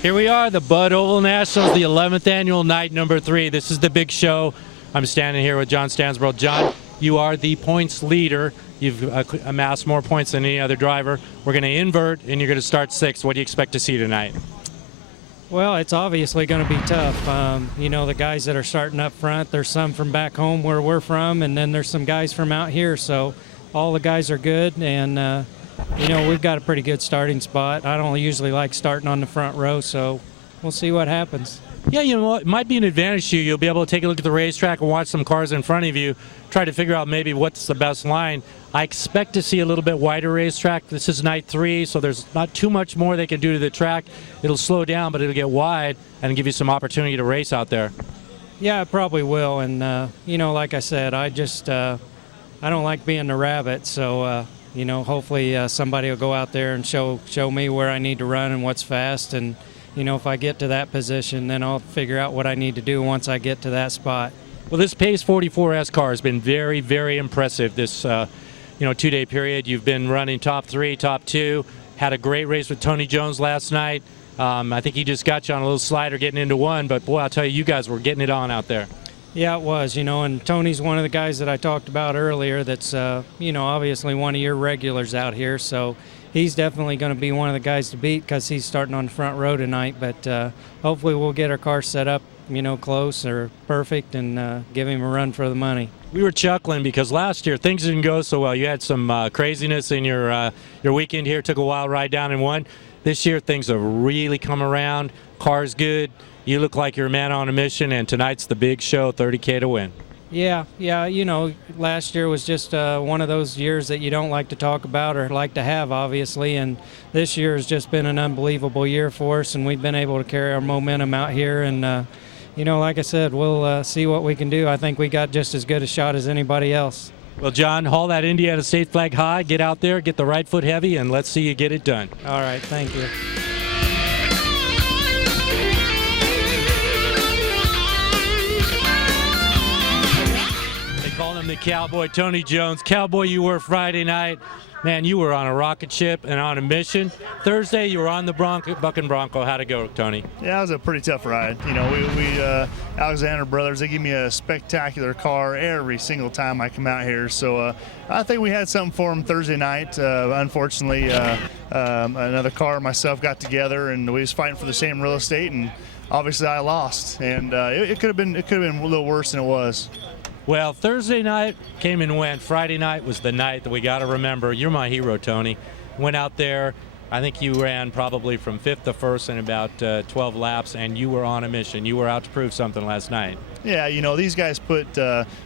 Here we are, the Bud Oval Nationals, the 11th annual night number 3. This is the big show. I'm standing here with John Stansborough. John, you are the points leader. You've amassed more points than any other driver. We're going to invert, and you're going to start 6th. What do you expect to see tonight? Well, it's obviously going to be tough. You know, the guys that are starting up front, there's some from back home where we're from, and then there's some guys from out here. So all the guys are good, and you know, we've got a pretty good starting spot. I don't usually like starting on the front row, so we'll see what happens. Yeah, you know, it might be an advantage to you. You'll be able to take a look at the racetrack and watch some cars in front of you, try to figure out maybe what's the best line. I expect to see a little bit wider racetrack. This is night 3, so there's not too much more they can do to the track. It'll slow down, but it'll get wide and give you some opportunity to race out there. Yeah, it probably will, and you know, like I said, I don't like being the rabbit, so you know, hopefully somebody will go out there and show me where I need to run and what's fast. And, you know, if I get to that position, then I'll figure out what I need to do once I get to that spot. Well, this Pace 44S car has been very, very impressive this, you know, 2-day period. You've been running top 3, top 2, had a great race with Tony Jones last night. I think he just got you on a little slider getting into 1, but boy, I'll tell you, you guys were getting it on out there. Yeah, it was, you know, and Tony's one of the guys that I talked about earlier that's, you know, obviously one of your regulars out here, so he's definitely going to be one of the guys to beat because he's starting on the front row tonight, but hopefully we'll get our car set up, you know, close or perfect and give him a run for the money. We were chuckling because last year things didn't go so well. You had some craziness in your weekend here, took a wild ride down and won. This year things have really come around, car's good. You look like you're a man on a mission, and tonight's the big show, $30K to win. Yeah, you know, last year was just one of those years that you don't like to talk about or like to have, obviously, and this year has just been an unbelievable year for us, and we've been able to carry our momentum out here, and, you know, like I said, we'll see what we can do. I think we got just as good a shot as anybody else. Well, John, haul that Indiana state flag high, get out there, get the right foot heavy, and let's see you get it done. All right, thank you. Call him the Cowboy, Tony Jones. Cowboy, you were Friday night. Man, you were on a rocket ship and on a mission. Thursday, you were on the Bucking Bronco. How'd it go, Tony? Yeah, it was a pretty tough ride. You know, we Alexander Brothers, they give me a spectacular car every single time I come out here. So I think we had something for them Thursday night. Unfortunately, another car and myself got together, and we was fighting for the same real estate, and obviously I lost. And it could have been a little worse than it was. Well, Thursday night came and went. Friday night was the night that we got to remember. You're my hero, Tony. Went out there. I think you ran probably from 5th to 1st in about 12 laps, and you were on a mission. You were out to prove something last night. Yeah, you know, these guys put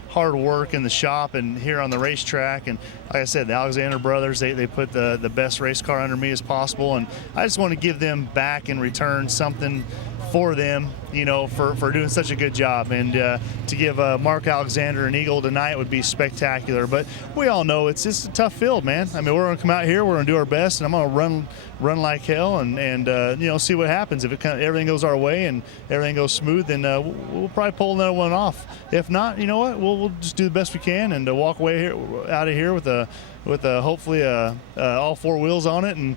hard work in the shop and here on the racetrack. And like I said, the Alexander Brothers, they put the best race car under me as possible. And I just want to give them back in return something for them you know, for doing such a good job. And to give Mark Alexander an eagle tonight would be spectacular. But we all know it's just a tough field, man. I mean, we're going to come out here, we're going to do our best, and I'm going to run like hell and you know, see what happens. If everything goes our way and everything goes smooth, then we'll probably pull another one off. If not, you know what, we'll just do the best we can and walk away out of here with hopefully all four wheels on it and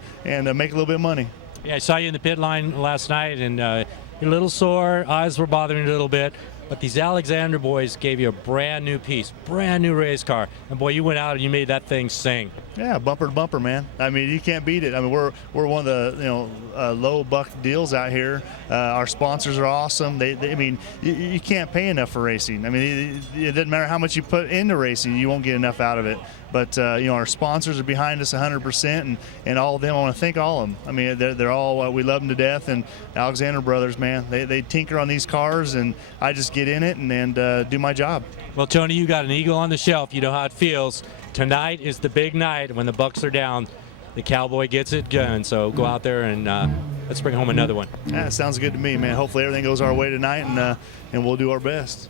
make a little bit of money. Yeah, I saw you in the pit line last night, and you're a little sore. Eyes were bothering you a little bit. But these Alexander boys gave you a brand new piece, brand new race car. And boy, you went out and you made that thing sing. Yeah, bumper to bumper, man. I mean, you can't beat it. I mean, we're one of the, you know, low buck deals out here. Our sponsors are awesome. I mean, you can't pay enough for racing. I mean, it doesn't matter how much you put into racing, you won't get enough out of it. But you know, our sponsors are behind us 100%, and all of them. I want to thank all of them. I mean, they're all we love them to death. And Alexander Brothers, man, they tinker on these cars, and I just get in it and do my job. Well, Tony, you got an eagle on the shelf. You know how it feels. Tonight is the big night when the Bucks are down. The Cowboy gets it done. So go out there and let's bring home another one. Yeah, sounds good to me, man. Hopefully everything goes our way tonight, and we'll do our best.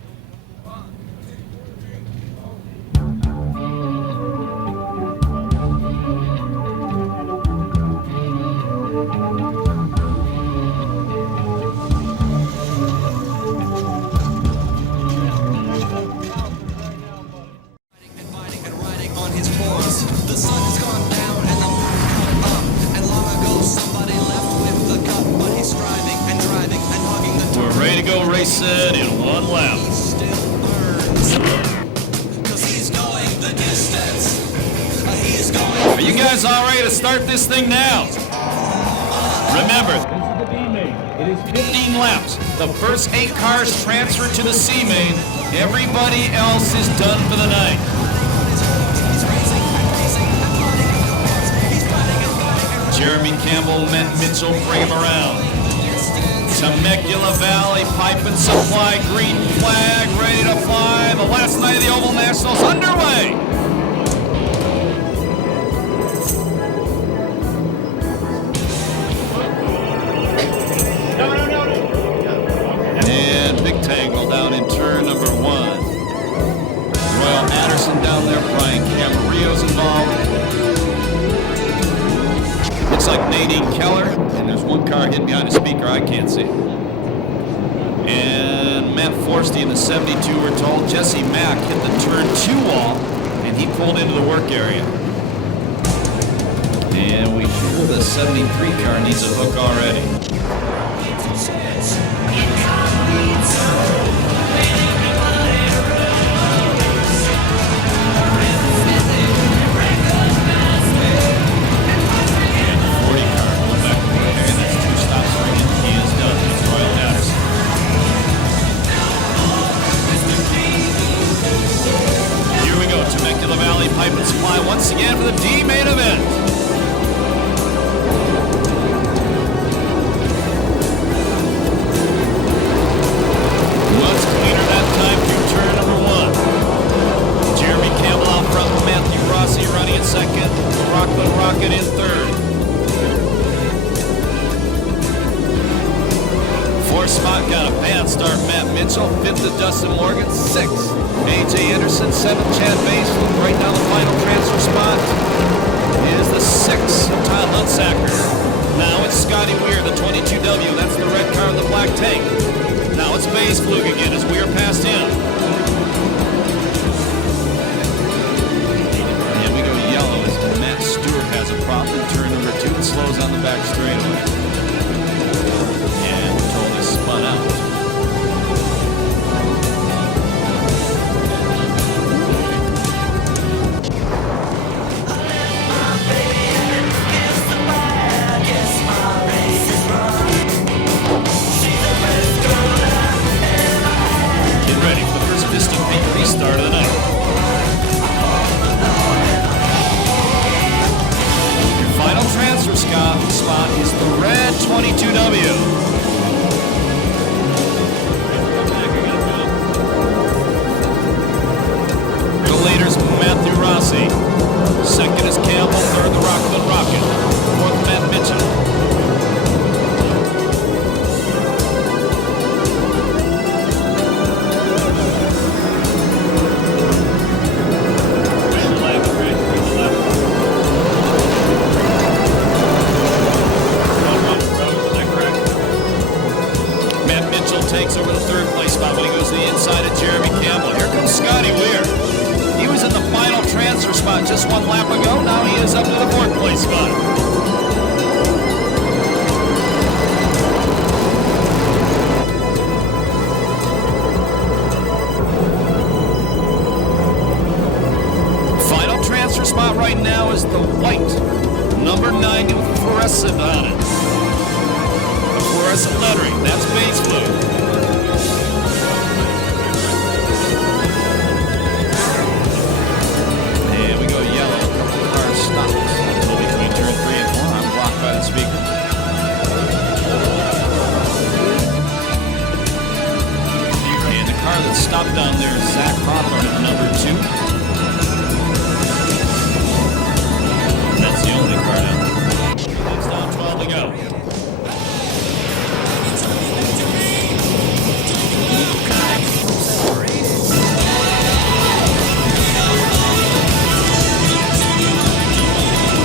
Set in one lap. Are you guys all ready to start this thing now? Remember, this is the B main. It is 15 laps. The first 8 cars transfer to the C main. Everybody else is done for the night. Jeremy Campbell, Matt Mitchell, bring him around. Temecula Valley Pipe and Supply, green flag, ready to fly. The last night of the Oval Nationals underway. And big tangle down in turn number 1. Royal Anderson down there, Brian Camarillo's involved. Looks like Nadine Keller, and there's one car hidden behind a speaker I can't see. And Matt Forsty in the 72, we're told. Jesse Mack hit the turn 2 wall, and he pulled into the work area. And we hear the 73 car needs a hook already. Temecula Valley Pipe and Supply once again for the D main event. Much cleaner that time through turn number 1. Jeremy Campbell out front with Matthew Rossi running in second. Rockland Rocket in third. 4th spot got a bad start. Matt Mitchell. 5th to Dustin Morgan. 6th. A.J. Anderson, 7th, Chad Basefield. Right now the final transfer spot is the 6th, Todd Hunsacker. Now it's Scotty Weir, the 22W. That's the red car with the black tank. Now it's Basefield again as Weir passed him. And we go yellow as Matt Stewart has a problem in turn number 2 and slows on the back straightaway. And we're told he spun out. Start of the night. Your final transfer spot is the red 22W. The leader's Matthew Rossi. 2nd is Campbell. 3rd, the Rockland Rocket. 4th, Matt Mitchell. Scotty Weir. He was in the final transfer spot just one lap ago. Now he is up to the 4th place spot. Final transfer spot right now is the white number 90 with fluorescent on it. The fluorescent lettering, that's base blue. Stop down there, Zach Hawthorne at number 2. That's the only car down there. It's down 12 to go.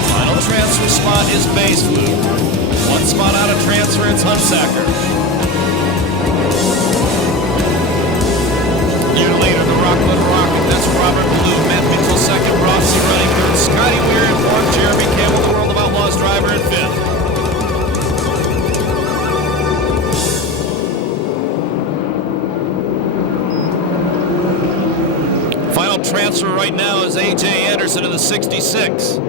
Final transfer spot is base blue. 1 spot out of transfer, it's Hunsaker. Year later, the Rockwood Rocket, that's Robert Blue, Matt Mitchell second, Rossi running third, Scotty Weir in 4th, Jeremy Campbell, the World of Outlaws driver in 5th. Final transfer right now is A.J. Anderson in the 66.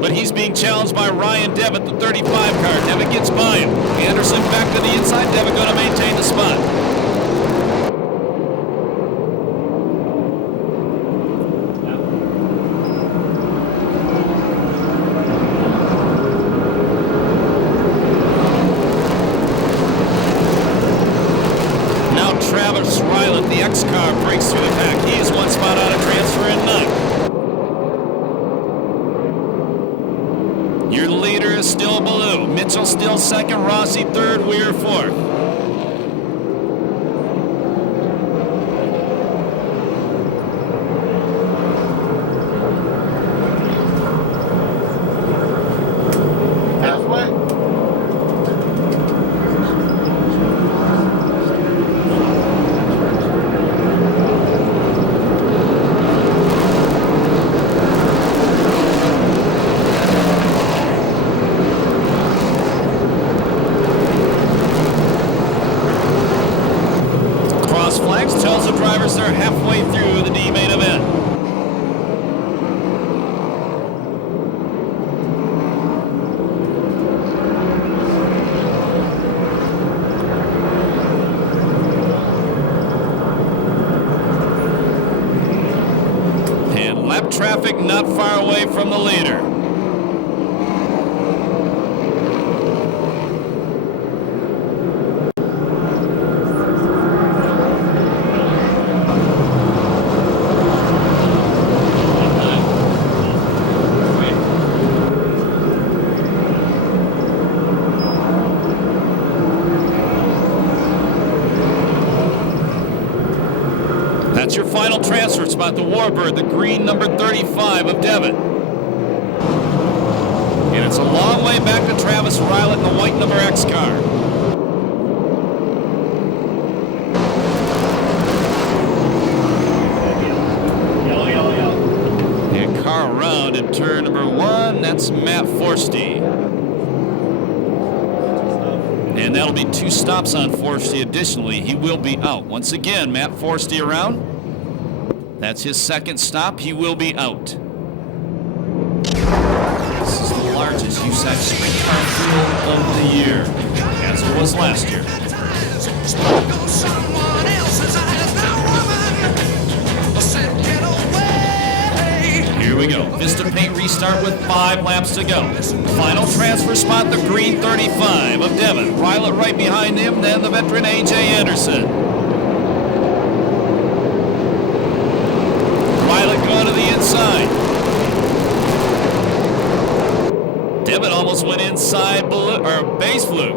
But he's being challenged by Ryan Devitt, the 35 car. Devitt gets by him. Anderson back to the inside. Devitt going to maintain the spot. The X car breaks through the pack. He is 1 spot out of transfer in 9th. Your leader is still Blue. Mitchell still 2nd. Rossi 3rd. Weir 4th. Tells the drivers they're halfway through the D main event. And lap traffic not far away from the leader. That's your final transfer spot, the Warbird, the green number 35 of Devitt. And it's a long way back to Travis Rylett in the white number X car. And car around in turn number 1, that's Matt Forsty. And that'll be 2 stops on Forsty. Additionally, he will be out. Once again, Matt Forsty around. That's his 2nd stop. He will be out. This is the largest USAC sprint car field of the year, as it was last year. Here we go. Vista Paint restart with 5 laps to go. Final transfer spot, the green 35 of Devin. Rylett right behind him, then the veteran A.J. Anderson. Rylett going to the inside. Devin almost went inside base blue.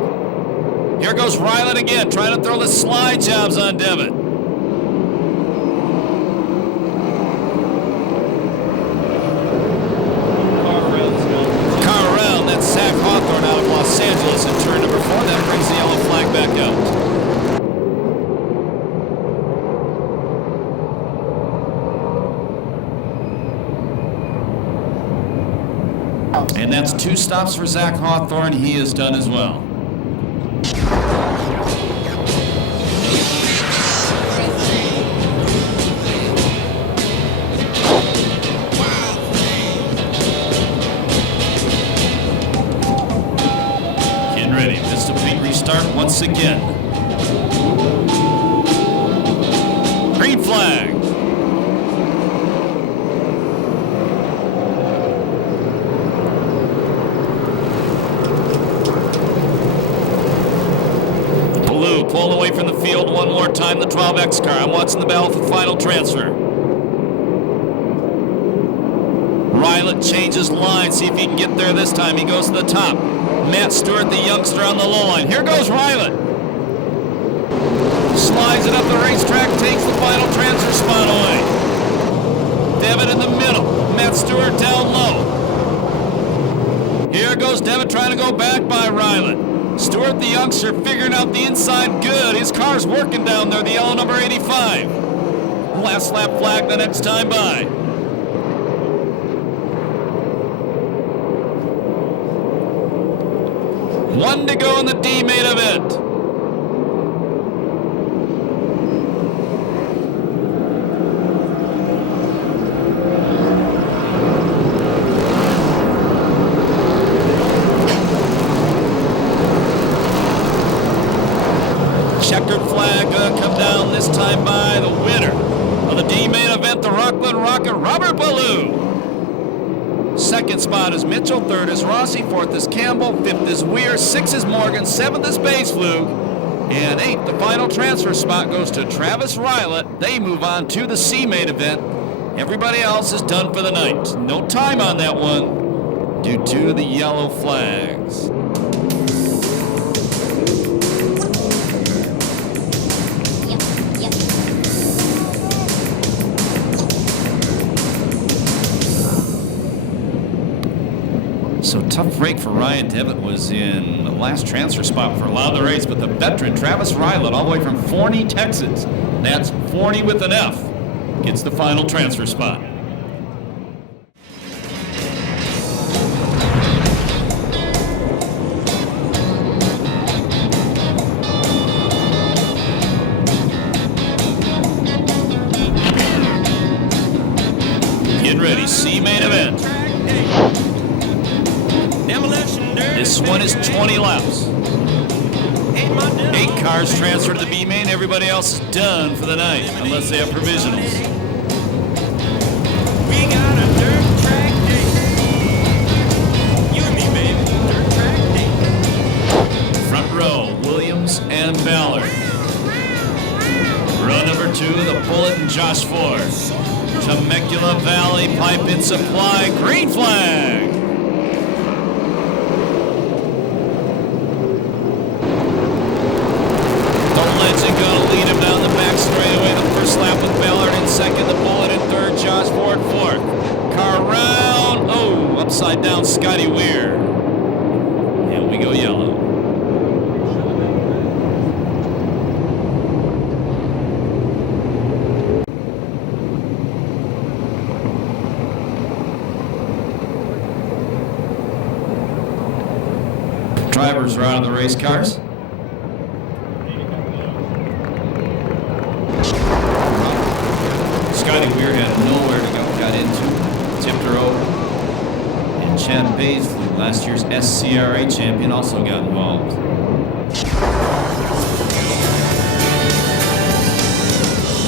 Here goes Rylett again, trying to throw the slide jobs on Devin. Zach Hawthorne out of Los Angeles in turn number 4. That brings the yellow flag back out. And that's 2 stops for Zach Hawthorne. He is done as well. Getting ready. Pistol pink restart once again. Green flag. Pull away from the field one more time, the 12X car. I'm watching the battle for final transfer. Rylet changes line, see if he can get there this time. He goes to the top. Matt Stewart, the youngster, on the low line. Here goes Rylet. Slides it up the racetrack, takes the final transfer spot away. Devitt in the middle. Matt Stewart down low. Here goes Devitt trying to go back by Rylet. Stewart, the youngster, figuring out the inside good. His car's working down there, the yellow number 85. Last lap flag the next time by. One to go in the D main event. Checkered flag gonna come down this time by the winner of the D main event, the Rockland Rocket, Robert Ballou. Second spot is Mitchell, third is Rossi, fourth is Campbell, fifth is Weir, sixth is Morgan, seventh is Bassflug, and eighth, the final transfer spot goes to Travis Rylet. They move on to the C main event. Everybody else is done for the night. No time on that one due to the yellow flags. So tough break for Ryan Devitt was in the last transfer spot for a lot of the race, but the veteran Travis Rylet, all the way from Forney, Texas, that's Forney with an F, gets the final transfer spot. Get ready, C main event. This one is 20 laps. 8 cars transfer to the B main. Everybody else is done for the night, unless they have provisionals. We got a dirt track day. You and me, baby. Dirt track day. Front row, Williams and Ballard. Row number 2, the Bullet and Josh Ford. Temecula Valley Pipe and Supply, green flag. Gonna lead him down the back straightaway. The first lap with Ballard in second, the Bullet in third, Josh Ford fourth. Car round, oh, upside down Scotty Weir. And we go yellow. Drivers are out of the race cars. Scotty Weir had nowhere to go, got into, tipped her over. And Chad Basley, last year's SCRA champion, also got involved.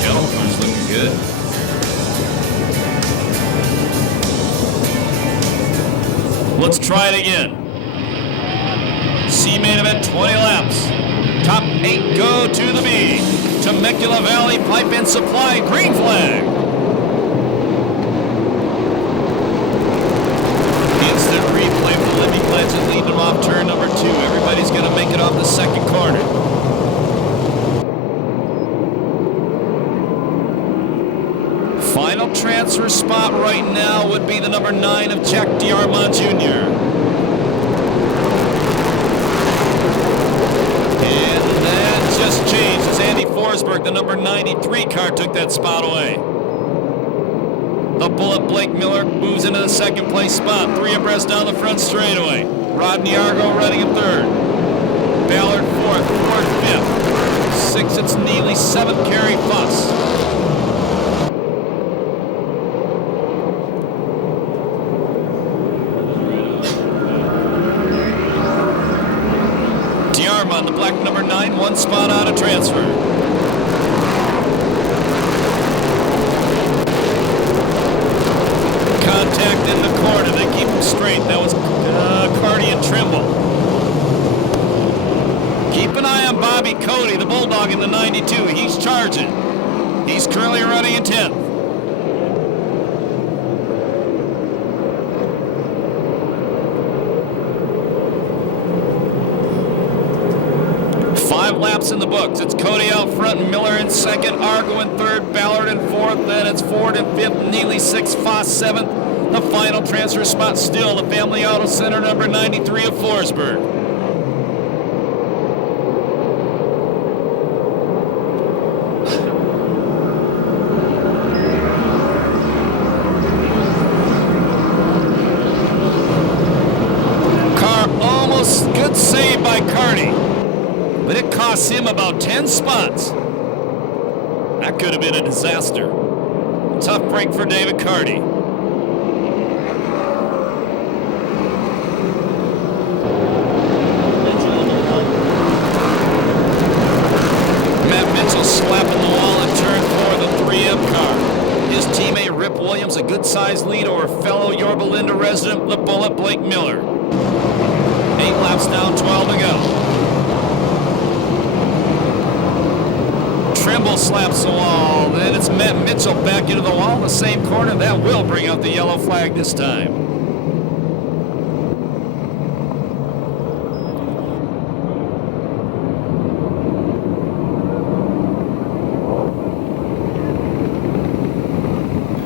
Yellow car's looking good. Let's try it again. C main event, 20 laps. Top 8 go to the B. Temecula Valley Pipe and Supply, green flag. Instant replay for Libby Blanchett leading them off turn number 2. Everybody's going to make it off the second corner. Final transfer spot right now would be the number 9 of Jack DiArmond Jr. Just changed as Andy Forsberg, the number 93 car, took that spot away. The Bullet Blake Miller moves into the second place spot. 3 abreast down the front straightaway. Rodney Argo running in third. Ballard fourth. Ford fifth. 6, it's Neely. 7, Carey Fuss. Diarmond, the black number 9, 1 spot out of transfer. Contact in the corner. They keep him straight. That was Carty and Trimble. Keep an eye on Bobby Cody, the Bulldog in the 92. He's charging. He's currently running in 10th. Laps in the books. It's Cody out front, Miller in second, Argo in third, Ballard in fourth, then it's Ford in fifth, Neely sixth, Foss seventh. The final transfer spot still the Family Auto Center number 93 of Floresburg. Car almost good save by Carty. But it costs him about 10 spots. That could have been a disaster. Tough break for David Carty. Matt Mitchell slapping the wall in turn 4, the 3M car. His teammate Rip Williams, a good-sized lead over fellow Yorba Linda resident, the Bullet Blake Miller. 8 laps down, 12 to go. Trimble slaps the wall, then it's Matt Mitchell back into the wall in the same corner. That will bring out the yellow flag this time.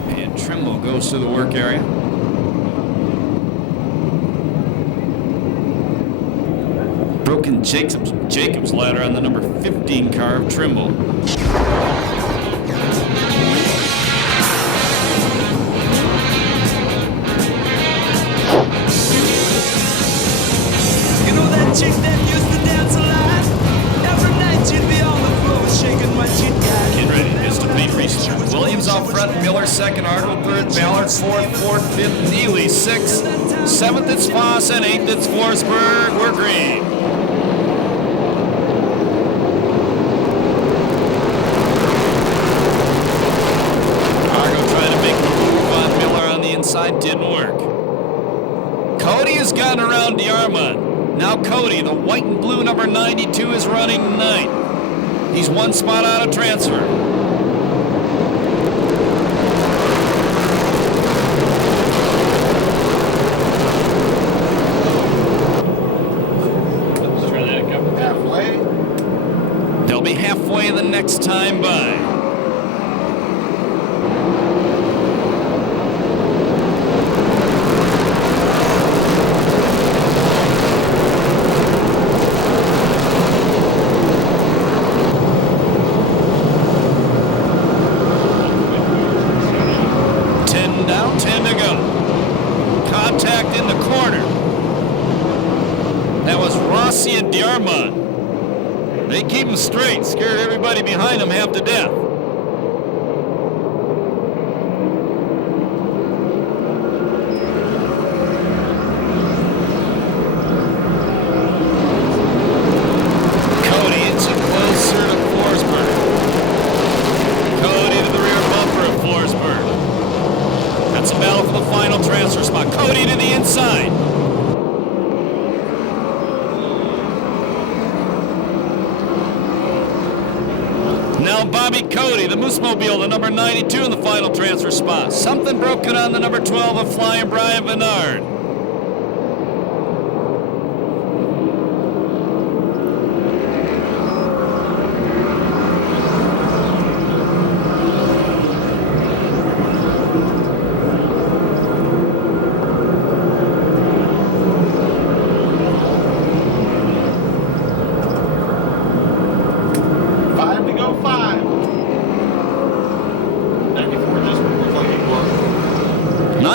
And Trimble goes to the work area. Broken Jacobs ladder on the number 15 car of Trimble. You know that chick that used to dance a lot? Every night she'd be on the floor shaking what she'd got. Get ready, it's the paint restart. Williams out front, Miller second, Arnold third, Ballard fourth, Ford fifth, Neely sixth, 7th it's Foss, and 8th it's Forsberg. We're green. Inside didn't work. Cody has gotten around Diarmond. Now Cody, the white and blue number 92, is running 9th. He's 1 spot out of transfer. Halfway. They'll be halfway the next time by. And Diarmond. They keep him straight, scared everybody behind him half to death. Cody inching closer to Forsberg. Cody to the rear bumper of Forsberg. That's a battle for the final transfer spot. Cody to the inside. Now Bobby Cody, the Moose Mobile, the number 92 in the final transfer spot. Something broken on the number 12 of Flying Brian Bernard. Five to go, 5. 94 just looks like he was.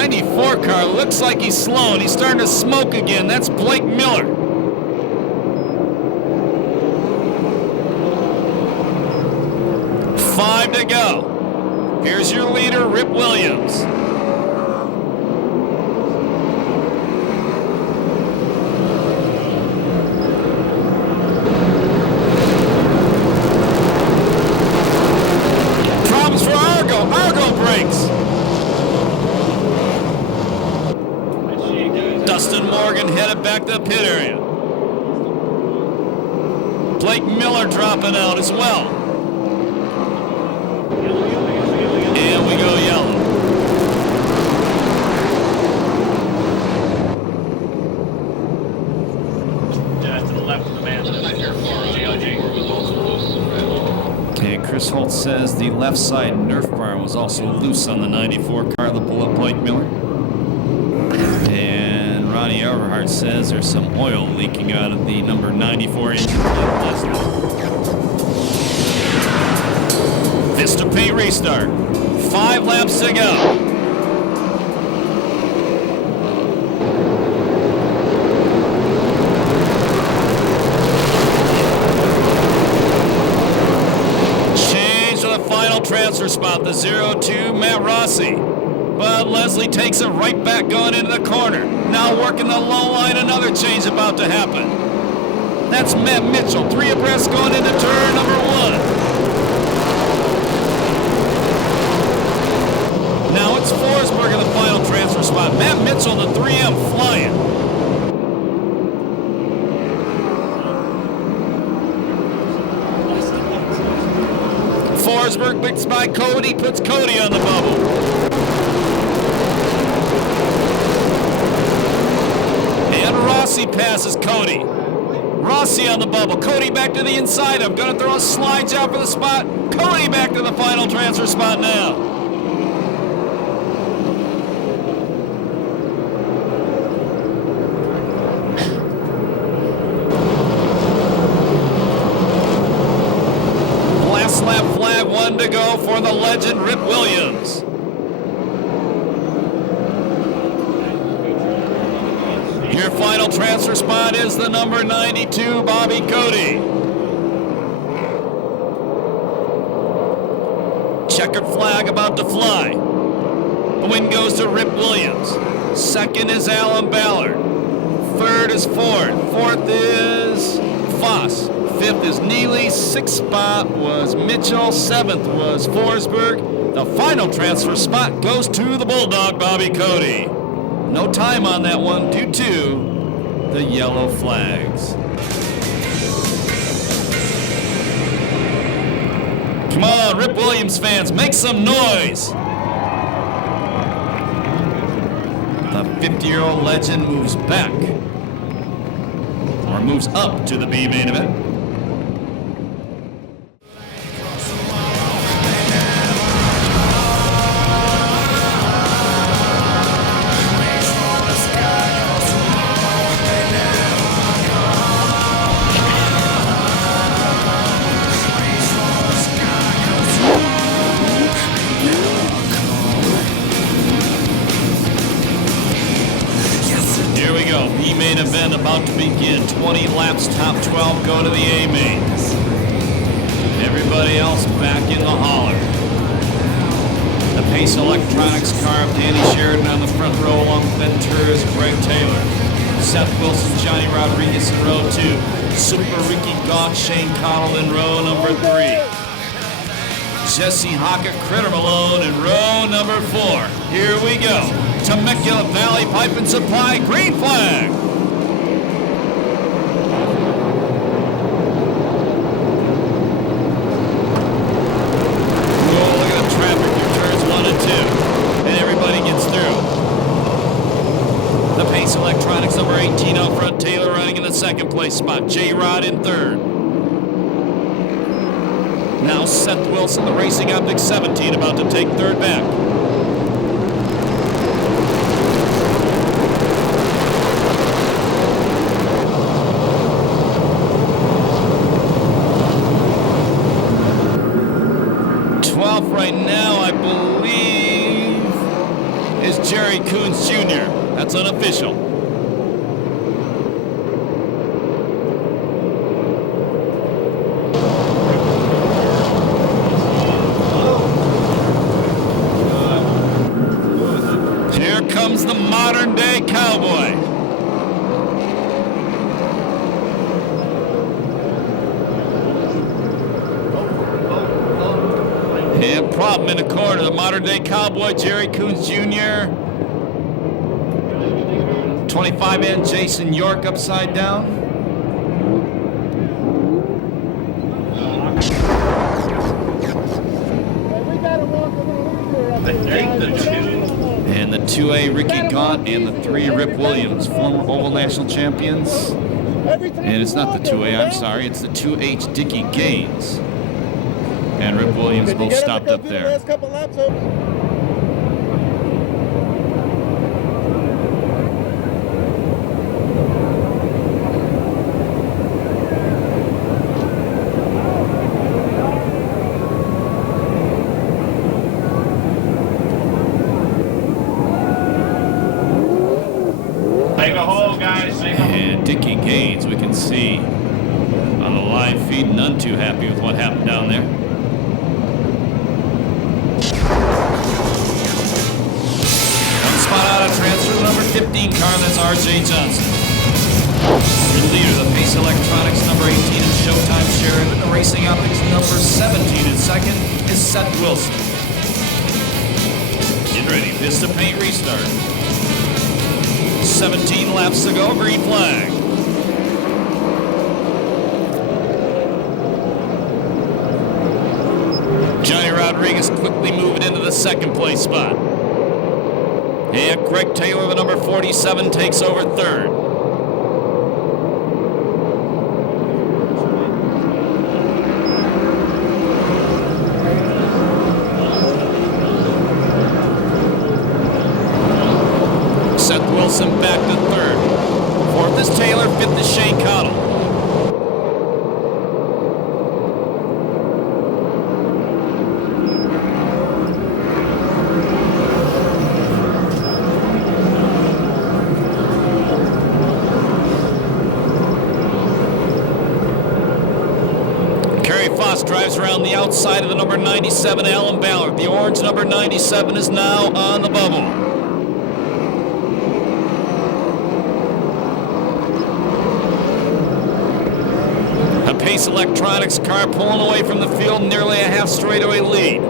94 car looks like he's slowing. He's starting to smoke again. That's Blake Miller. Five to go. Here's your leader, Rip Williams. Problems for Argo. Argo brakes. Dustin Morgan headed back to the pit area. Blake Miller dropping out as well. And we go yellow. To the left of the man. Okay, Chris Holt says the left side Nerf bar was also loose on the 94 car that pulled up Blake Miller. And Ronnie Everhart says there's some oil leaking out of the number 94 engine. Vista Paint restart. 5 laps to go. Change to the final transfer spot, the 0-2, Matt Rossi. But Leslie takes it right back going into the corner. Now working the low line, another change about to happen. That's Matt Mitchell, 3 abreast going into turn number 1. Now it's Forsberg in the final transfer spot. Matt Mitchell, the 3M flying. Forsberg picks by Cody, puts Cody on the bubble. And Rossi passes Cody. Rossi on the bubble. Cody back to the inside. I'm going to throw a slide job for the spot. Cody back to the final transfer spot now. Lap flag, 1 to go for the legend Rip Williams. Your final transfer spot is the number 92, Bobby Cody. Checkered flag about to fly. The win goes to Rip Williams. Second is Alan Ballard. Third is Ford. Fourth is Foss. Fifth is Neely. Sixth spot was Mitchell. Seventh was Forsberg. The final transfer spot goes to the Bulldog, Bobby Cody. No time on that one due to the yellow flags. Come on, Rip Williams fans, make some noise. The 50-year-old legend moves back, or moves up to the B main event. B-main event about to begin. 20 laps, top 12 go to the A-main. Everybody else back in the holler. The Pace Electronics car of Danny Sheridan on the front row along with Ventura's Greg Taylor. Seth Wilson, Johnny Rodriguez in row 2. Super Ricky Gaunt, Shane Connell in row number 3. Jesse Hockett, Critter Malone in row number 4. Here we go. Temecula Valley Pipe and Supply, green flag. Whoa, look at the traffic through turns 1 and 2. And everybody gets through. The Pace Electronics number 18 out front, Taylor running in the second place spot. J-Rod in third. Now Seth Wilson, the Racing Optic 17, about to take third back. Right now, I believe, is Jerry Jerry Coons Jr. That's unofficial. Here comes the modern day cowboy. And problem in the corner, the modern day cowboy, Jerry Coons Jr. 25 in, Jason York upside down. And the 2A, Ricky Gaunt, and the 3, Rip Williams, former Oval National champions. And it's not the 2A, I'm sorry, it's the 2H, Dickie Gaines. And Rip Williams both stopped up there. And Dickie Gaines, we can see on the live feed, none too happy with what happened down there. One spot out of transfer, number 15 car, that's R.J. Johnson. Your leader, the Pace Electronics, number 18 is Showtime Sheridan. The Racing Optics, number 17 in second is Seth Wilson. Get ready, pistol paint restart. 17 laps to go, green flag. Johnny Rodriguez quickly moving into the second place spot. And Greg Taylor, the number 47, takes over third. Seth Wilson back to third. Fourth is Taylor, fifth is Shane Cottle. Drives around the outside of the number 97, Alan Ballard. The orange number 97 is now on the bubble. A Pace Electronics car pulling away from the field, nearly a half straightaway lead.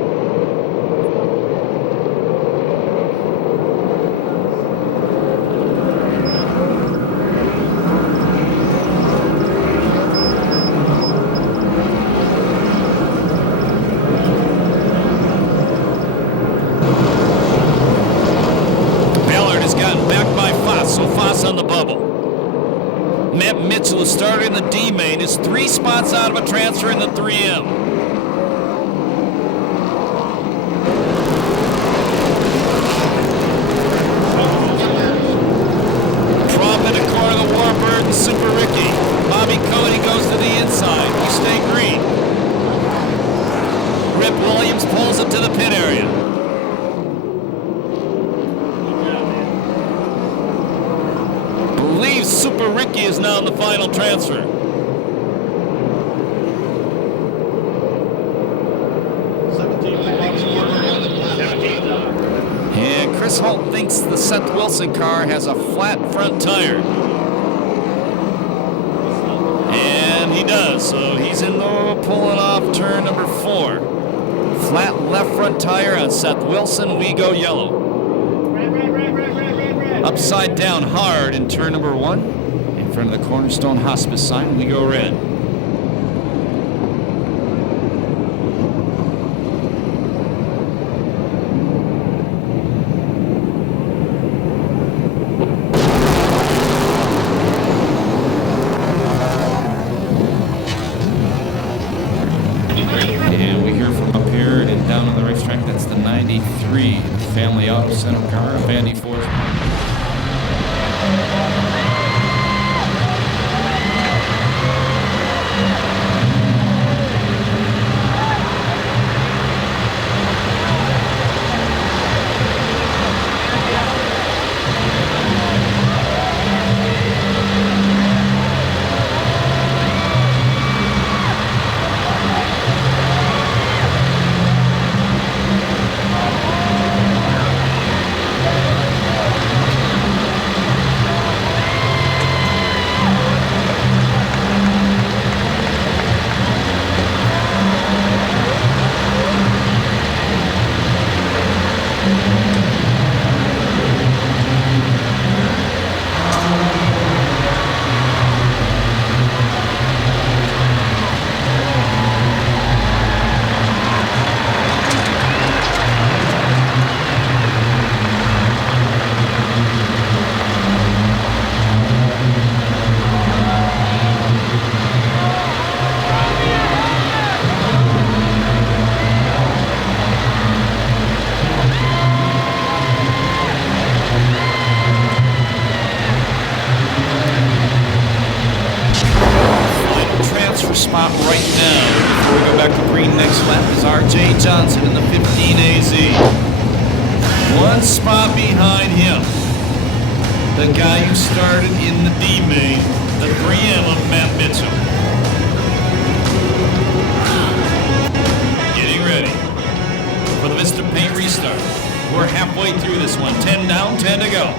On the bubble. Matt Mitchell is starting the D main, is 3 spots out of a transfer in the 3M. Problem in the corner, the Warbird and Super Ricky. Bobby Cody goes to the inside. We stay green. Rip Williams pulls it to the pit area. Super Ricky is now in the final transfer. And Chris Holt thinks the Seth Wilson car has a flat front tire. And he does, so he's in the pulling off turn number 4. Flat left front tire on Seth Wilson, we go yellow. Upside down hard in turn number 1. In front of the Cornerstone Hospice sign, we go red. And we hear from up here and down on the racetrack, that's the 93 Family Auto Center car of Andy Force. spot right now. Before we go back to green next lap is R.J. Johnson in the 15 AZ. One spot behind him. The guy who started in the D main, the 3M of Matt Mitchell. Getting ready for the Mr. Paint restart. We're halfway through this one. 10 down, 10 to go.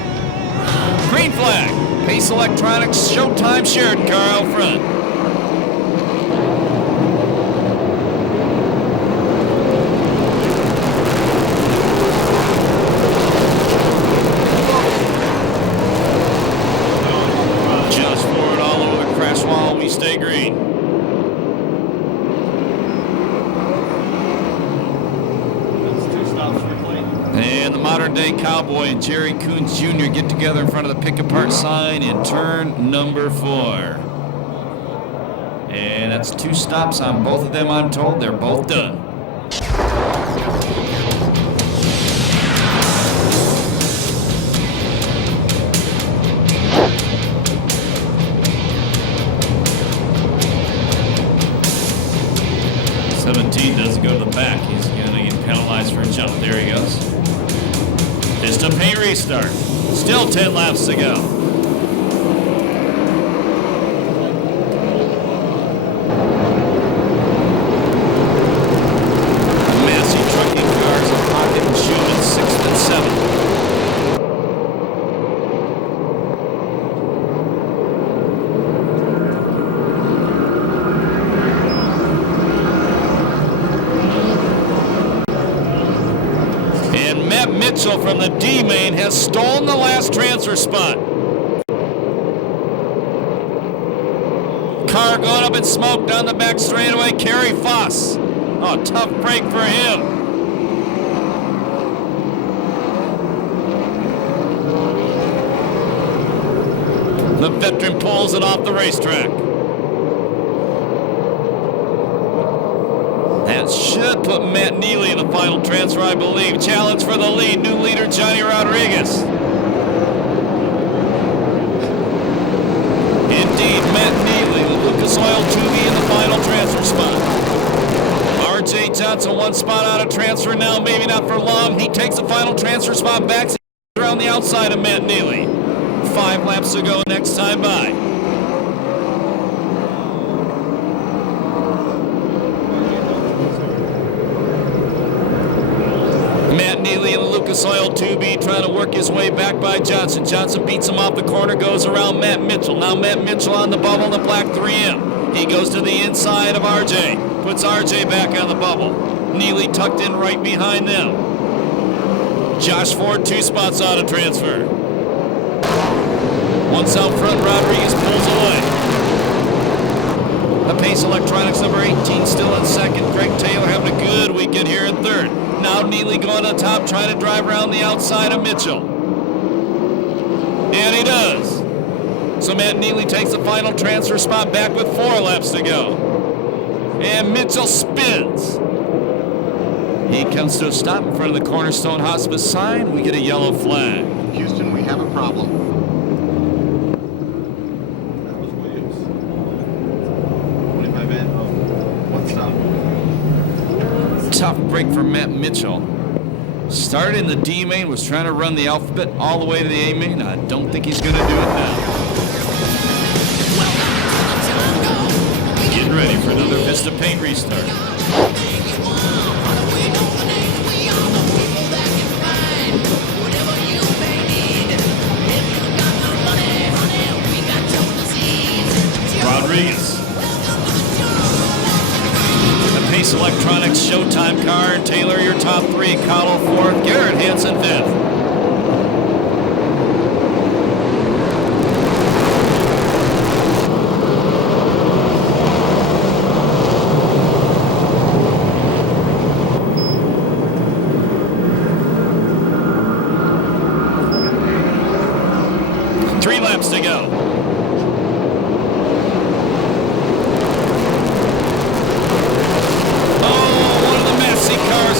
Green flag. Pace Electronics Showtime Sheridan car out front. Just forward all over the crash wall. We stay green. And the modern day cowboy and Jerry Coons Jr. get together in front of the pick apart sign in turn number 4. And that's 2 stops on both of them, I'm told. They're both done. Doesn't go to the back. He's going to get penalized for a jump. There he goes. Just a paint restart. Still 10 laps to go. Massey trucking cars in pocket and Schumann 6th and 7th. Mitchell from the D main has stolen the last transfer spot. Car going up in smoke down the back straightaway. Kerry Foss. Oh, tough break for him. The veteran pulls it off the racetrack. That should put Matt Neely in the final transfer, I believe. Challenge for the lead. New leader, Johnny Rodriguez. Indeed, Matt Neely, the Lucas Oil 2B in the final transfer spot. R.J. Johnson, 1 spot out of transfer now, maybe not for long. He takes the final transfer spot back around the outside of Matt Neely. 5 laps to go next time by. Matt Neely in the Lucas Oil 2B trying to work his way back by Johnson. Johnson beats him off the corner, goes around Matt Mitchell. Now Matt Mitchell on the bubble, the black 3M. He goes to the inside of RJ. Puts RJ back on the bubble. Neely tucked in right behind them. Josh Ford 2 spots out of transfer. Once out front, Rodriguez pulls away. The Pace Electronics number 18 still in second. Greg Taylor having a good weekend here in third. Now Neely going to the top, trying to drive around the outside of Mitchell. And he does. So Matt Neely takes the final transfer spot back with 4 laps to go. And Mitchell spins. He comes to a stop in front of the Cornerstone Hospice sign. We get a yellow flag. Houston, we have a problem. Tough break for Matt Mitchell. Started in the D main, was trying to run the alphabet all the way to the A main. I don't think he's going to do it now. Getting ready for another Vista Paint restart. Rodriguez. Pace Electronics Showtime car, and Taylor your top 3, Cottle 4th, Garrett Hansen 5th. Three laps to go.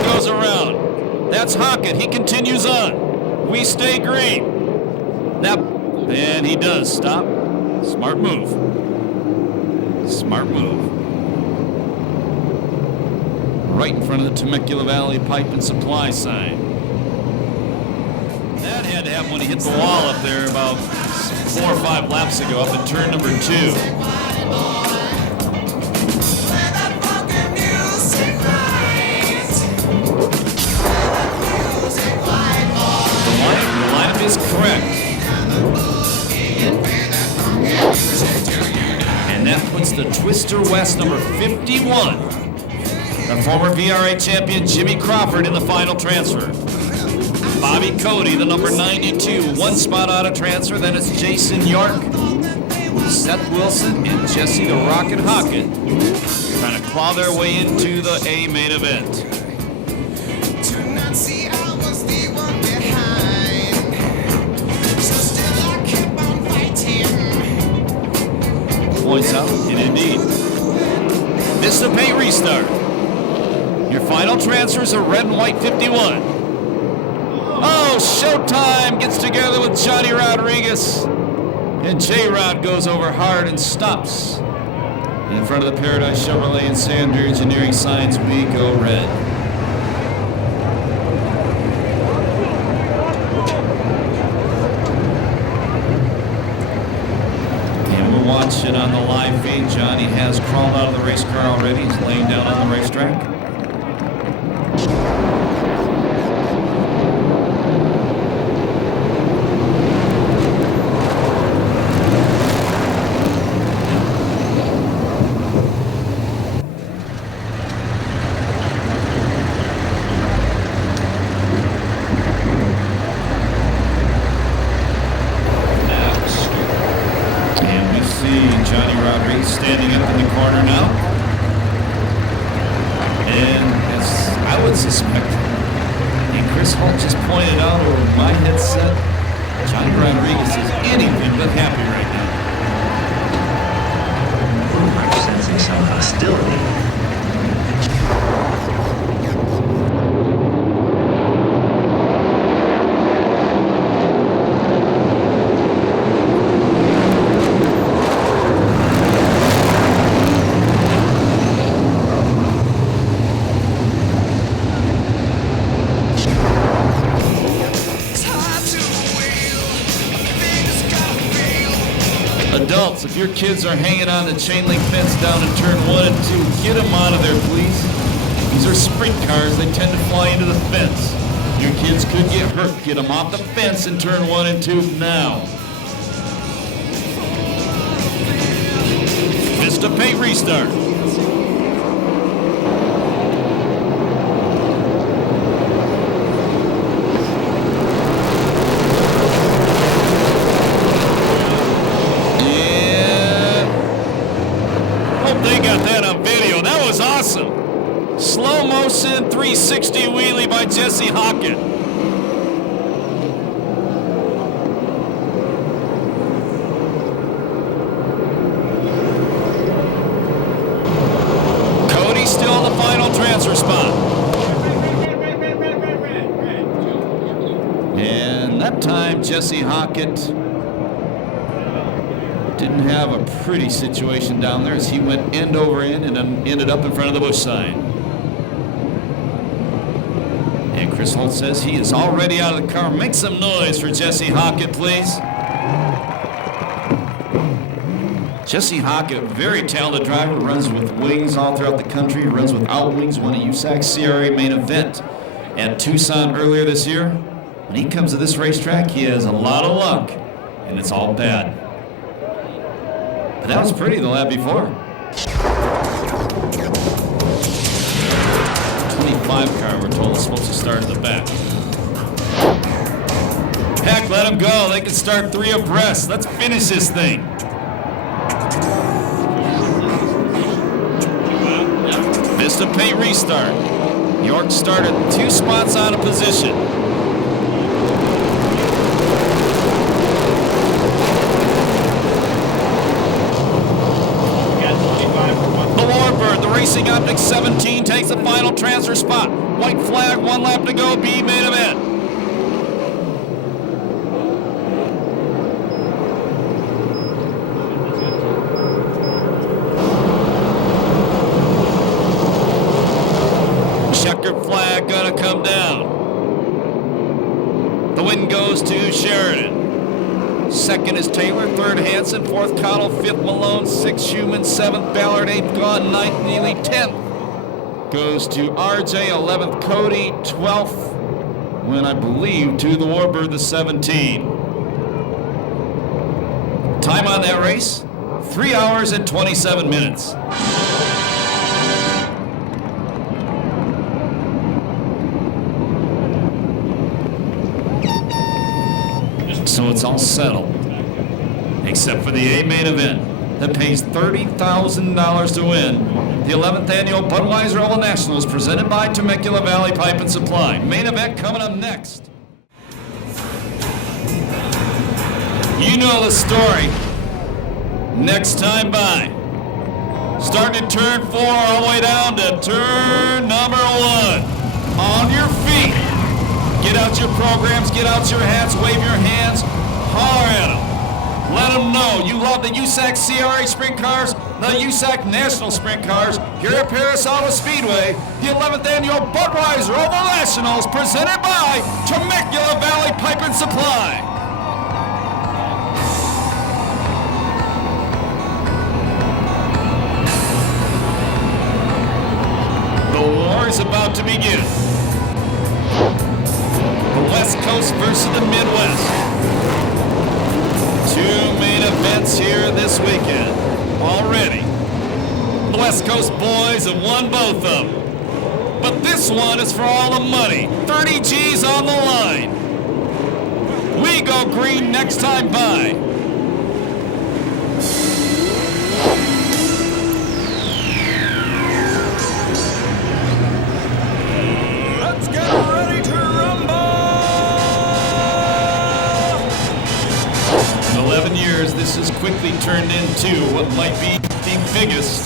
Goes around. That's Hockett. He continues on. We stay green. Now, and he does stop. Smart move. Smart move. right in front of the Temecula Valley Pipe and Supply sign. That had to happen when he hit the wall up there about 4 or 5 laps ago up in turn number 2. The lineup is correct. And that puts the Twister West number 51, the former VRA champion Jimmy Crawford, in the final transfer. Bobby Cody, the number 92, 1 spot out of transfer. Then it's Jason York, Seth Wilson, and Jesse the Rocket Hockett trying to claw their way into the A main event. Points out, and indeed, this is a pay restart. Your final transfers are red and white 51. Oh, Showtime gets together with Johnny Rodriguez, and J-Rod goes over hard and stops in front of the Paradise Chevrolet and Sander Engineering signs. We go red. Watching on the live feed, Johnny has crawled out of the race car already. He's laying down on the racetrack. Johnny Rodriguez standing up in the corner now. And as I would suspect, and Chris Holt just pointed out over my headset, Johnny Rodriguez is anything but happy right now. I'm sensing some hostility. Adults, if your kids are hanging on the chain link fence down in turn 1 and 2, get them out of there, please. These are sprint cars. They tend to fly into the fence. Your kids could get hurt. Get them off the fence in turn 1 and 2 now. Vista Paint restart. They got that on video. That was awesome. Slow motion 360 wheelie by Jesse Hockett. Cody still in the final transfer spot. And that time Jesse Hockett didn't have a pretty situation down there as he went end over end and ended up in front of the Busch sign. And Chris Holt says he is already out of the car. Make some noise for Jesse Hockett, please. Jesse Hockett, very talented driver, runs with wings all throughout the country. He runs without wings, won a USAC CRA main event at Tucson earlier this year. When he comes to this racetrack, he has a lot of luck, and it's all bad. But that was pretty the lap before. 25 car, we're told, is supposed to start in the back. Heck, let them go. They can start 3 abreast. Let's finish this thing. Vista Paint restart. York started 2 spots out of position. Racing Optics 17 takes the final transfer spot. White flag, 1 lap to go, B main event. win goes to Sheridan. Second is Taylor, third Hanson, fourth Cottle, fifth Malone, sixth Schumann, seventh Ballard, eighth Gaunt, ninth Neely, 10th goes to RJ, 11th Cody, 12th win, I believe, to the Warbird, the 17. Time on that race, 3 hours and 27 minutes. So it's all settled, except for the A main event that pays $30,000 to win. The 11th annual Budweiser Oval Nationals presented by Temecula Valley Pipe and Supply. Main event coming up next. You know the story. Next time by. Starting at turn 4 all the way down to turn number 1. On your feet. Get out your programs, get out your hats, wave your hands, holler at them. Let them know you love the USAC CRA sprint cars, the USAC National Sprint cars, here at Perris Auto Speedway, the 11th annual Budweiser Oval Nationals presented by Temecula Valley Pipe and Supply. The war is about to begin. The West Coast versus the Midwest. Two main events here this weekend. Already, the West Coast boys have won both of them. But this one is for all the money. 30 G's on the line. We go green next time by. Let's get ready to rumble! 11 years, this has quickly turned into what might be the biggest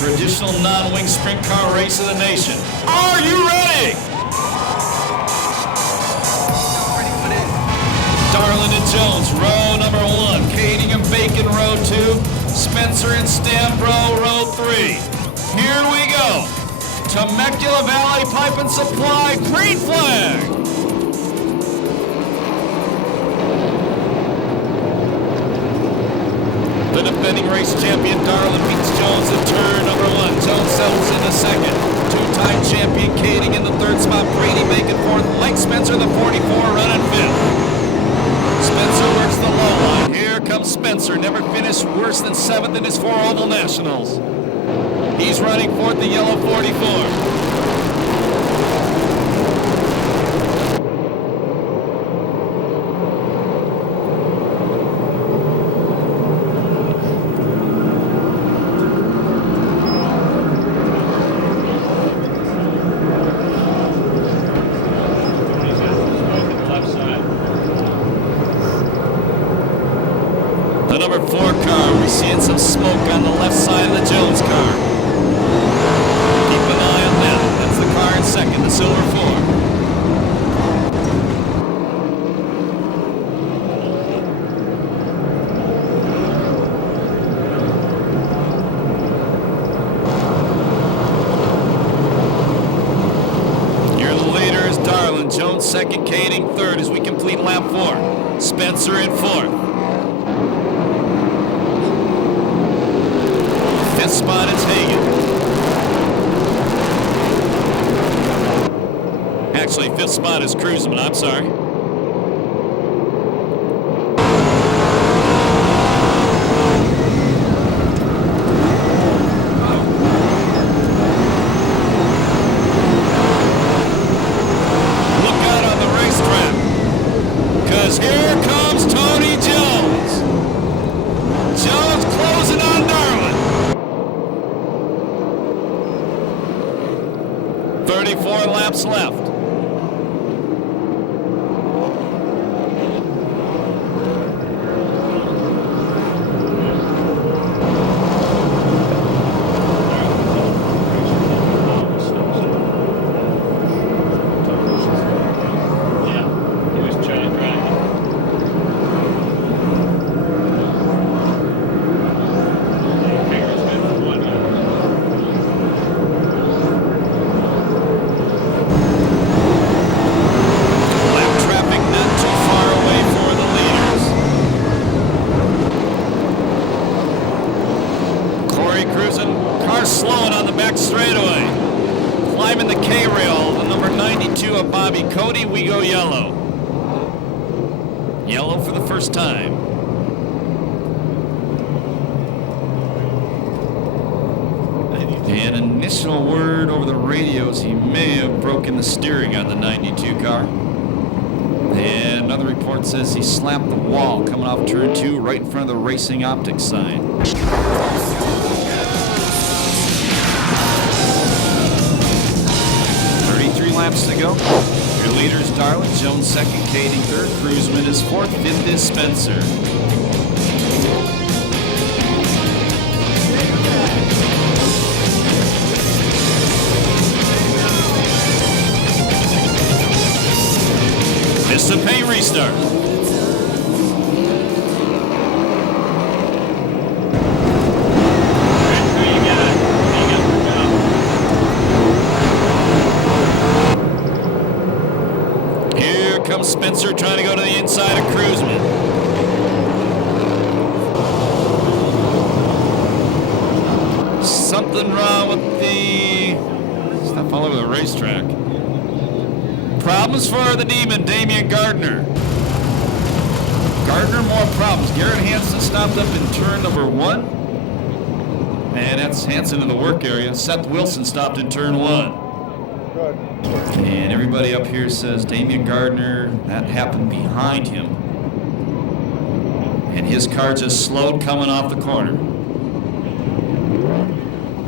traditional non-wing sprint car race of the nation. Are you ready? Darlin and Jones, row number 1. Kading and Bacon, row 2. Spencer and Stambro, row 3. Here we go. Temecula Valley Pipe and Supply, green flag. The defending race champion Darlin beats Jones in turn number 1. Jones settles into second. Two-time champion Kading in the third spot. Brady Bacon fourth. Mike Spencer, the 44, running fifth. Spencer works the low line. Here comes Spencer. Never finished worse than 7th in his 4 Oval Nationals. He's running fourth, the yellow 44. The number 4 car, we're seeing some smoke on the left side of the Jones car. Keep an eye on that. That's the car in second, the silver 4. Your leader is Darlin. Jones second, Kading third as we complete lap 4. Spencer in fourth. Fifth spot is Hagan. Actually, fifth spot is Cruisman, I'm sorry. Look out on the racetrack, because here comes Tony Jones. Jones closing on Darlin. 34 laps left. yellow for the first time. An initial word over the radios, he may have broken the steering on the 92 car. And another report says he slapped the wall coming off turn 2 right in front of the Racing Optics sign. 33 laps to go. Your leaders, Darlin, Jones second, Kading third, Cruzman is fourth, fifth is Spencer. Missed the paint restart. Here comes Spencer trying to go to the inside of Cruzman. Something wrong with the stuff all over the racetrack. Problems for the Demon, Damian Gardner. Gardner, more problems. Garrett Hansen stopped up in turn number 1. And that's Hansen in the work area. Seth Wilson stopped in turn 1. And everybody up here says Damian Gardner, that happened behind him. And his car just slowed coming off the corner.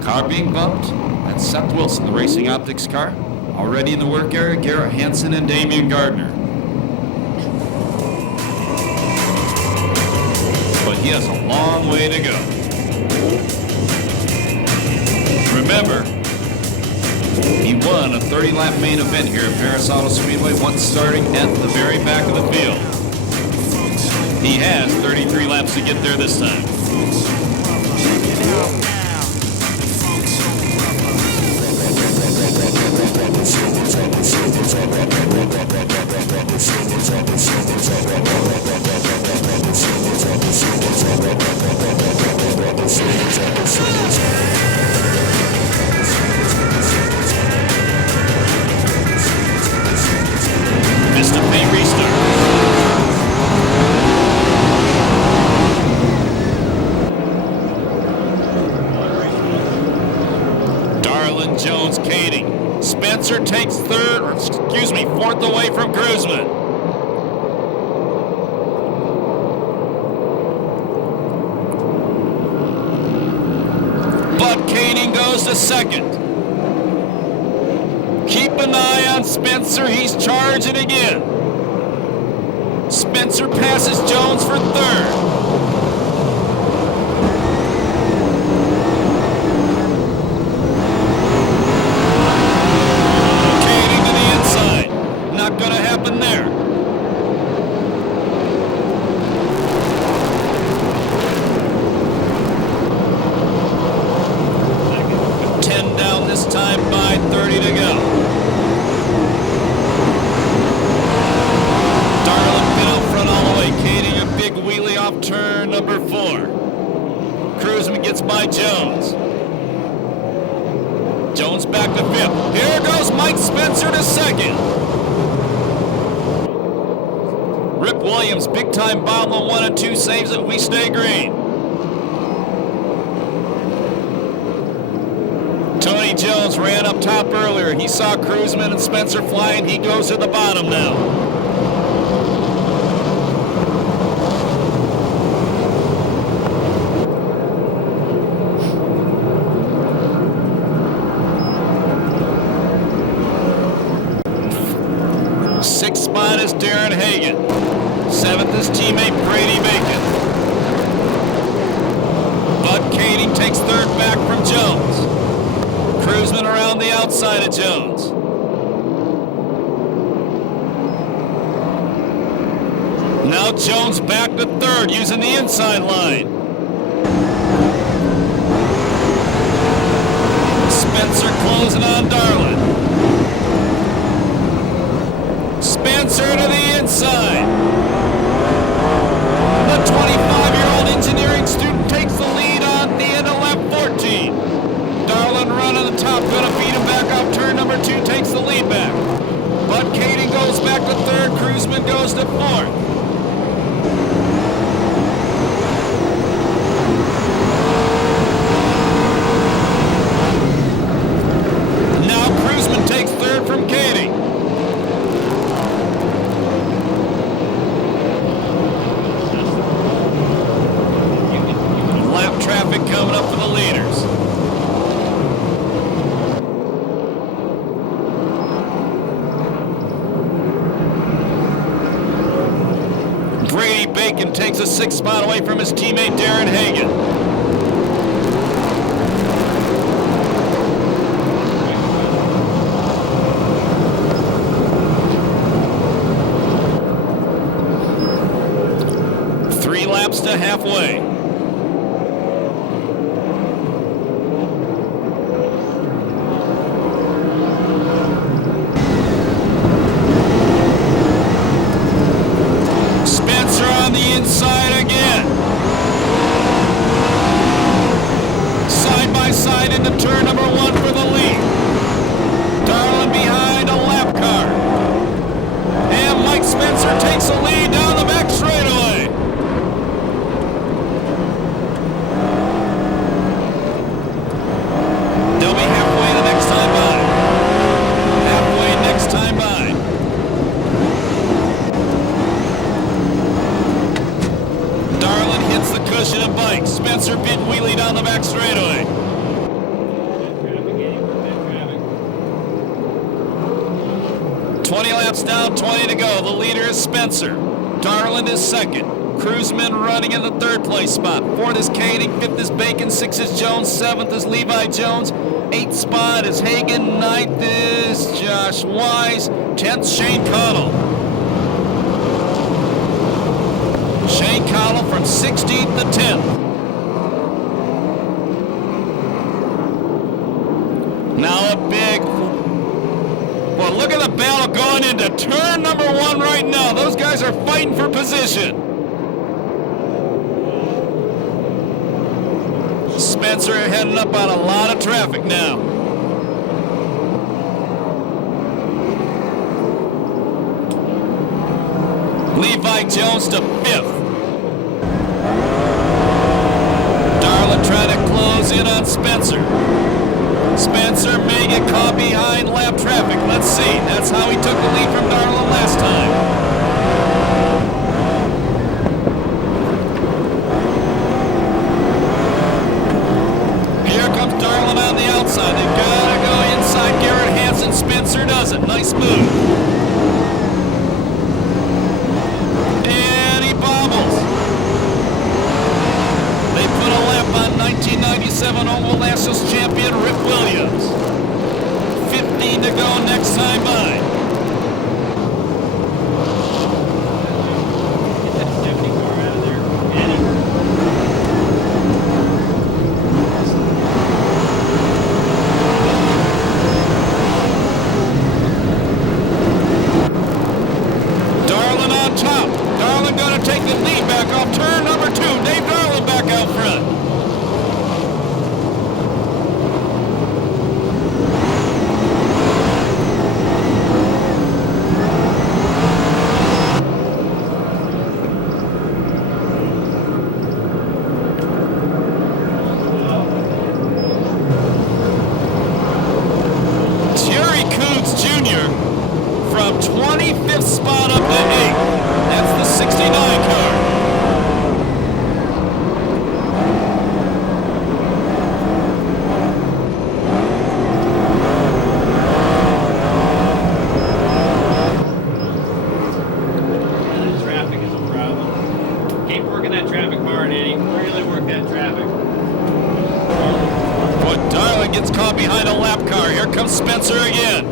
Car being bumped. That's Seth Wilson, the Racing Optics car. Already in the work area, Garrett Hansen and Damian Gardner. But he has a long way to go. Remember, he won a 30-lap main event here at Perris Auto Speedway, once starting at the very back of the field. He has 33 laps to get there this time. Missed a paint restart. Darlin, Jones, Kading. Spencer takes fourth away from Cruzman. But Kading goes to second. Keep an eye on Spencer, he's charging again. Spencer passes Jones for third. Not going to happen there. Ten down this time by 30 to go. Darlin been out front all the way. Kading a big wheelie off turn number 4. Cruzman gets by Jones. Jones back to 5th. Here goes Mike Spencer to 2nd. Rip Williams, big time battle on 1 and 2, saves it. We stay green. Tony Jones ran up top earlier. He saw Cruzman and Spencer flying. He goes to the bottom now. Sixth spot is Darren Hagan. 7th is teammate Brady Bacon. Bud Kading takes 3rd back from Jones. Cruzman around the outside of Jones. Now Jones back to 3rd using the inside line. Spencer closing on Darlin. Spencer to the inside. The 25-year-old engineering student takes the lead on the end of lap 14. Darlin run on the top, gonna beat him back off turn number 2, takes the lead back. Bud Kading goes back to 3rd, Cruzman goes to 4th. Bacon takes a 6th spot away from his teammate Darren Hagan. Laps to halfway. Spencer on the inside again. Side by side into turn number 1 for the lead. Darlin behind a lap car. And Mike Spencer takes the lead down the back straightaway. And bike. Spencer big wheelie down the back straightaway. 20 laps down, 20 to go. The leader is Spencer. Darland is second. Cruzman running in the 3rd place spot. 4th is Kading, 5th is Bacon, 6th is Jones, 7th is Levi Jones, 8th spot is Hagan, 9th is Josh Wise, 10th Shane Connell. Shane Connell from 16th to 10th. Now a big, well, look at the battle going into turn number 1 right now. Those guys are fighting for position. Spencer heading up on a lot of traffic now. Levi Jones to 5th. Darlin trying to close in on Spencer. Spencer may get caught behind lap traffic. Let's see. That's how he took the lead from Darlin last time. Here comes Darlin on the outside. They've got to go inside Garrett Hansen. Spencer does it. Nice move. And he bobbles. They put a lap on 1997 Oval Nationals champion Rick Williams. 15 to go next time by. Get that safety car out of there. Eddie. Darlin on top. Darlin going to take the lead back off turn number 2. Dave Darlin back out front. Jerry Coons Jr. from 25th spot up to 8th. That's the 69 car. The traffic is a problem. Keep working that traffic hard, Eddie. Really work that traffic. But Darlin gets caught behind a lap car. Here comes Spencer again.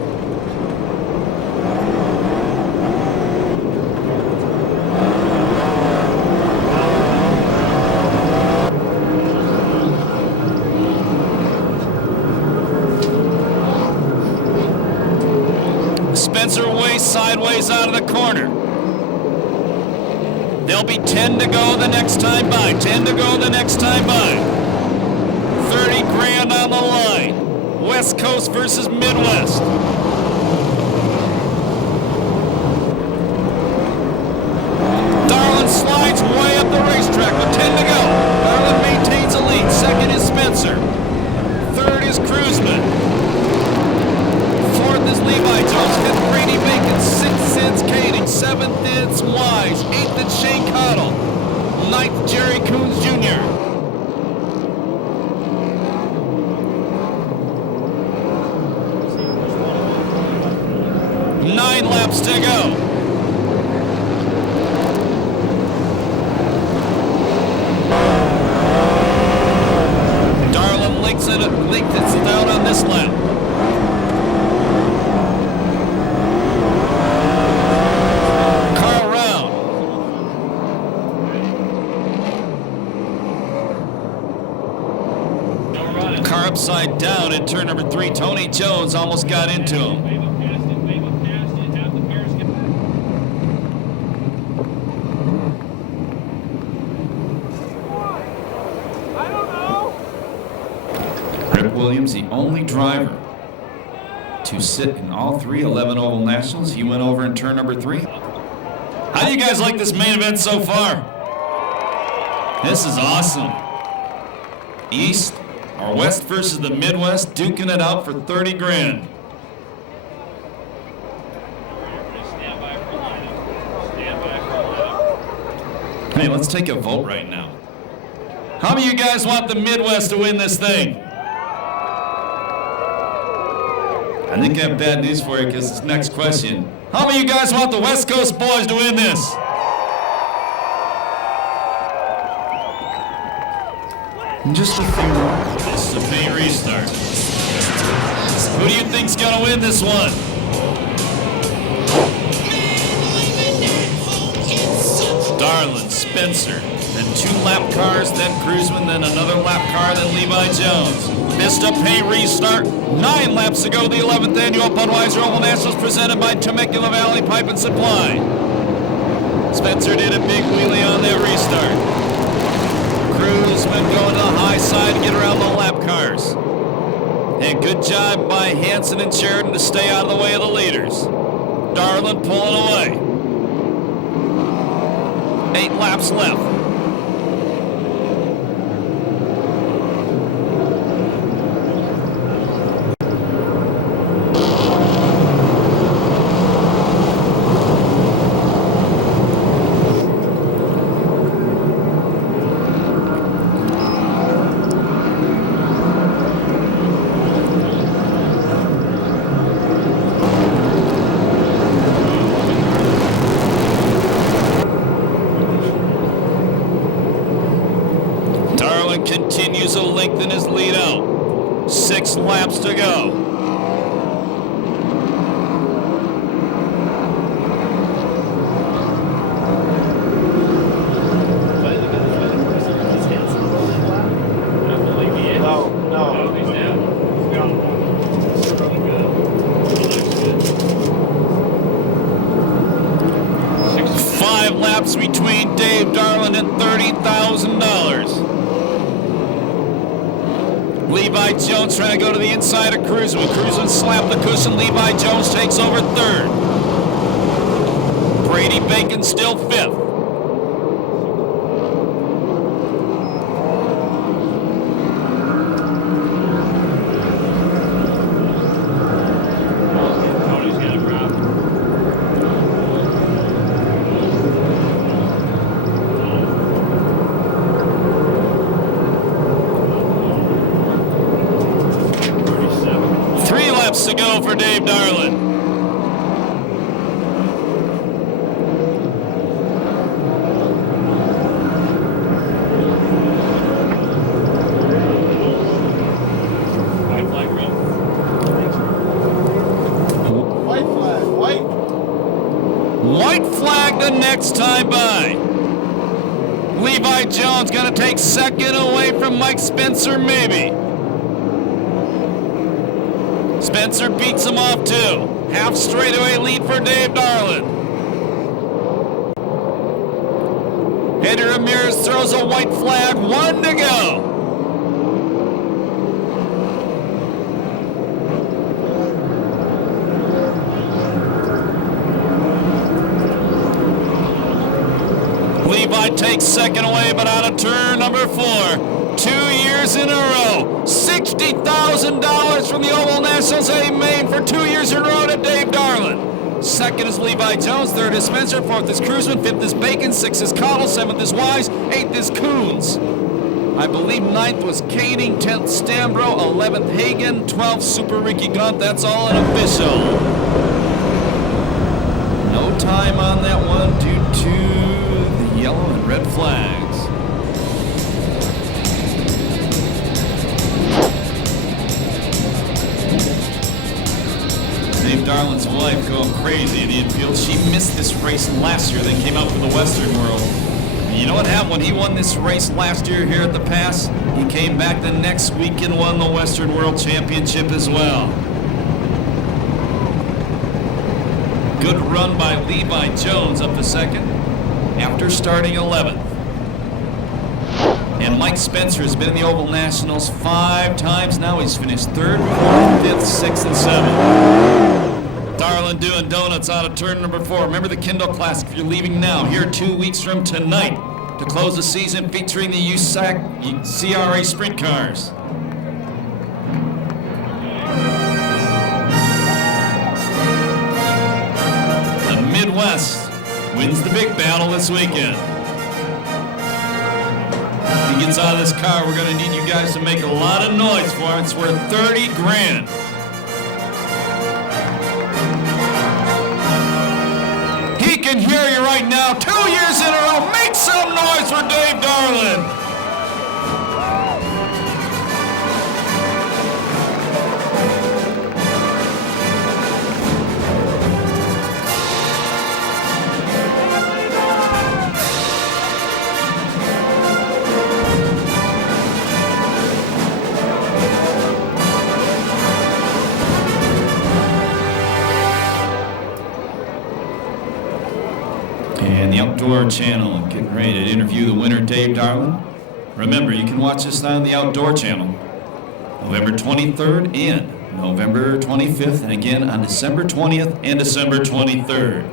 Spencer way sideways out of the corner. There'll be 10 to go the next time by. 10 to go the next time by. 30 grand on the line. West Coast versus Midwest. Darlin slides way up the racetrack with 10 to go. Darlin maintains a lead. Second is Spencer. Third is Cruzman. Fourth is Levi Jones. Fifth, Brady Bacon. Sixth is Kading. Seventh is Wise. Eighth is Shane Cottle. Ninth, Jerry Coons Jr. 9 laps to go. upside down in turn number 3. Tony Jones almost got into him. Rick Williams, the only driver to sit in all 3 11 Oval Nationals. He went over in turn number 3. How do you guys like this main event so far? This is awesome. East or West versus the Midwest, duking it out for 30 grand. Hey, let's take a vote right now. How many of you guys want the Midwest to win this thing? I think I have bad news for you because it's next question. How many of you guys want the West Coast boys to win this? In just a few more. This is a big restart. Who do you think's gonna win this one? Darlin, Spencer, then 2 lap cars, then Cruzman, then another lap car, then Levi Jones. Missed a pay restart. 9 laps to go, the 11th annual Budweiser Oval Nationals presented by Temecula Valley Pipe and Supply. Spencer did a big wheelie on that restart. Cruzman going to the high side to get around the lap cars. And good job by Hansen and Sheridan to stay out of the way of the leaders. Darlin pulling away. 8 laps left. Continues to lengthen his lead out. 6 laps to go. Five laps between Dave Darlin and $30,000. Levi Jones trying to go to the inside of Cruzman. Cruzman slapped the cushion. Levi Jones takes over 3rd. Brady Bacon still 5th. To go for Dave Darlin. White flag, bro. White flag, white. White flag the next time by. Levi Jones gonna take 2nd away from Mike Spencer, maybe. Spencer beats him off too. Half straightaway lead for Dave Darlin. Eddie Ramirez throws a white flag. 1 to go. Levi takes 2nd away, but out of turn number 4. 2 years in a row. $60,000 from the Oval Nationals A main for 2 years in a row to Dave Darlin. 2nd is Levi Jones. 3rd is Spencer. 4th is Cruzman. 5th is Bacon. 6th is Cottle. 7th is Wise. 8th is Coons. I believe 9th was Kading. 10th Stambro. 11th Hagen. 12th Super Ricky Gunt. That's all unofficial. No time on that one due to the yellow and red flags. Dave Darlin's wife going crazy in the infield. She missed this race last year, then came out for the Western World. And you know what happened when he won this race last year here at the Pass? He came back the next week and won the Western World Championship as well. Good run by Levi Jones up to second after starting 11th. And Mike Spencer has been in the Oval Nationals 5 times now. He's finished 3rd, 4th, 5th, 6th, and 7th. Darlin doing donuts out of turn number 4. Remember the Kindle Classic if you're leaving now. Here 2 weeks from tonight to close the season featuring the USAC CRA sprint cars. The Midwest wins the big battle this weekend. If he gets out of this car, we're going to need you guys to make a lot of noise for him. It's worth 30 grand. He can hear you right now. 2 years in a row. Make some noise for Dave Darlin. And the Outdoor Channel getting ready to interview the winner, Dave Darlin. Remember, you can watch this on the Outdoor Channel, November 23rd and November 25th, and again on December 20th and December 23rd.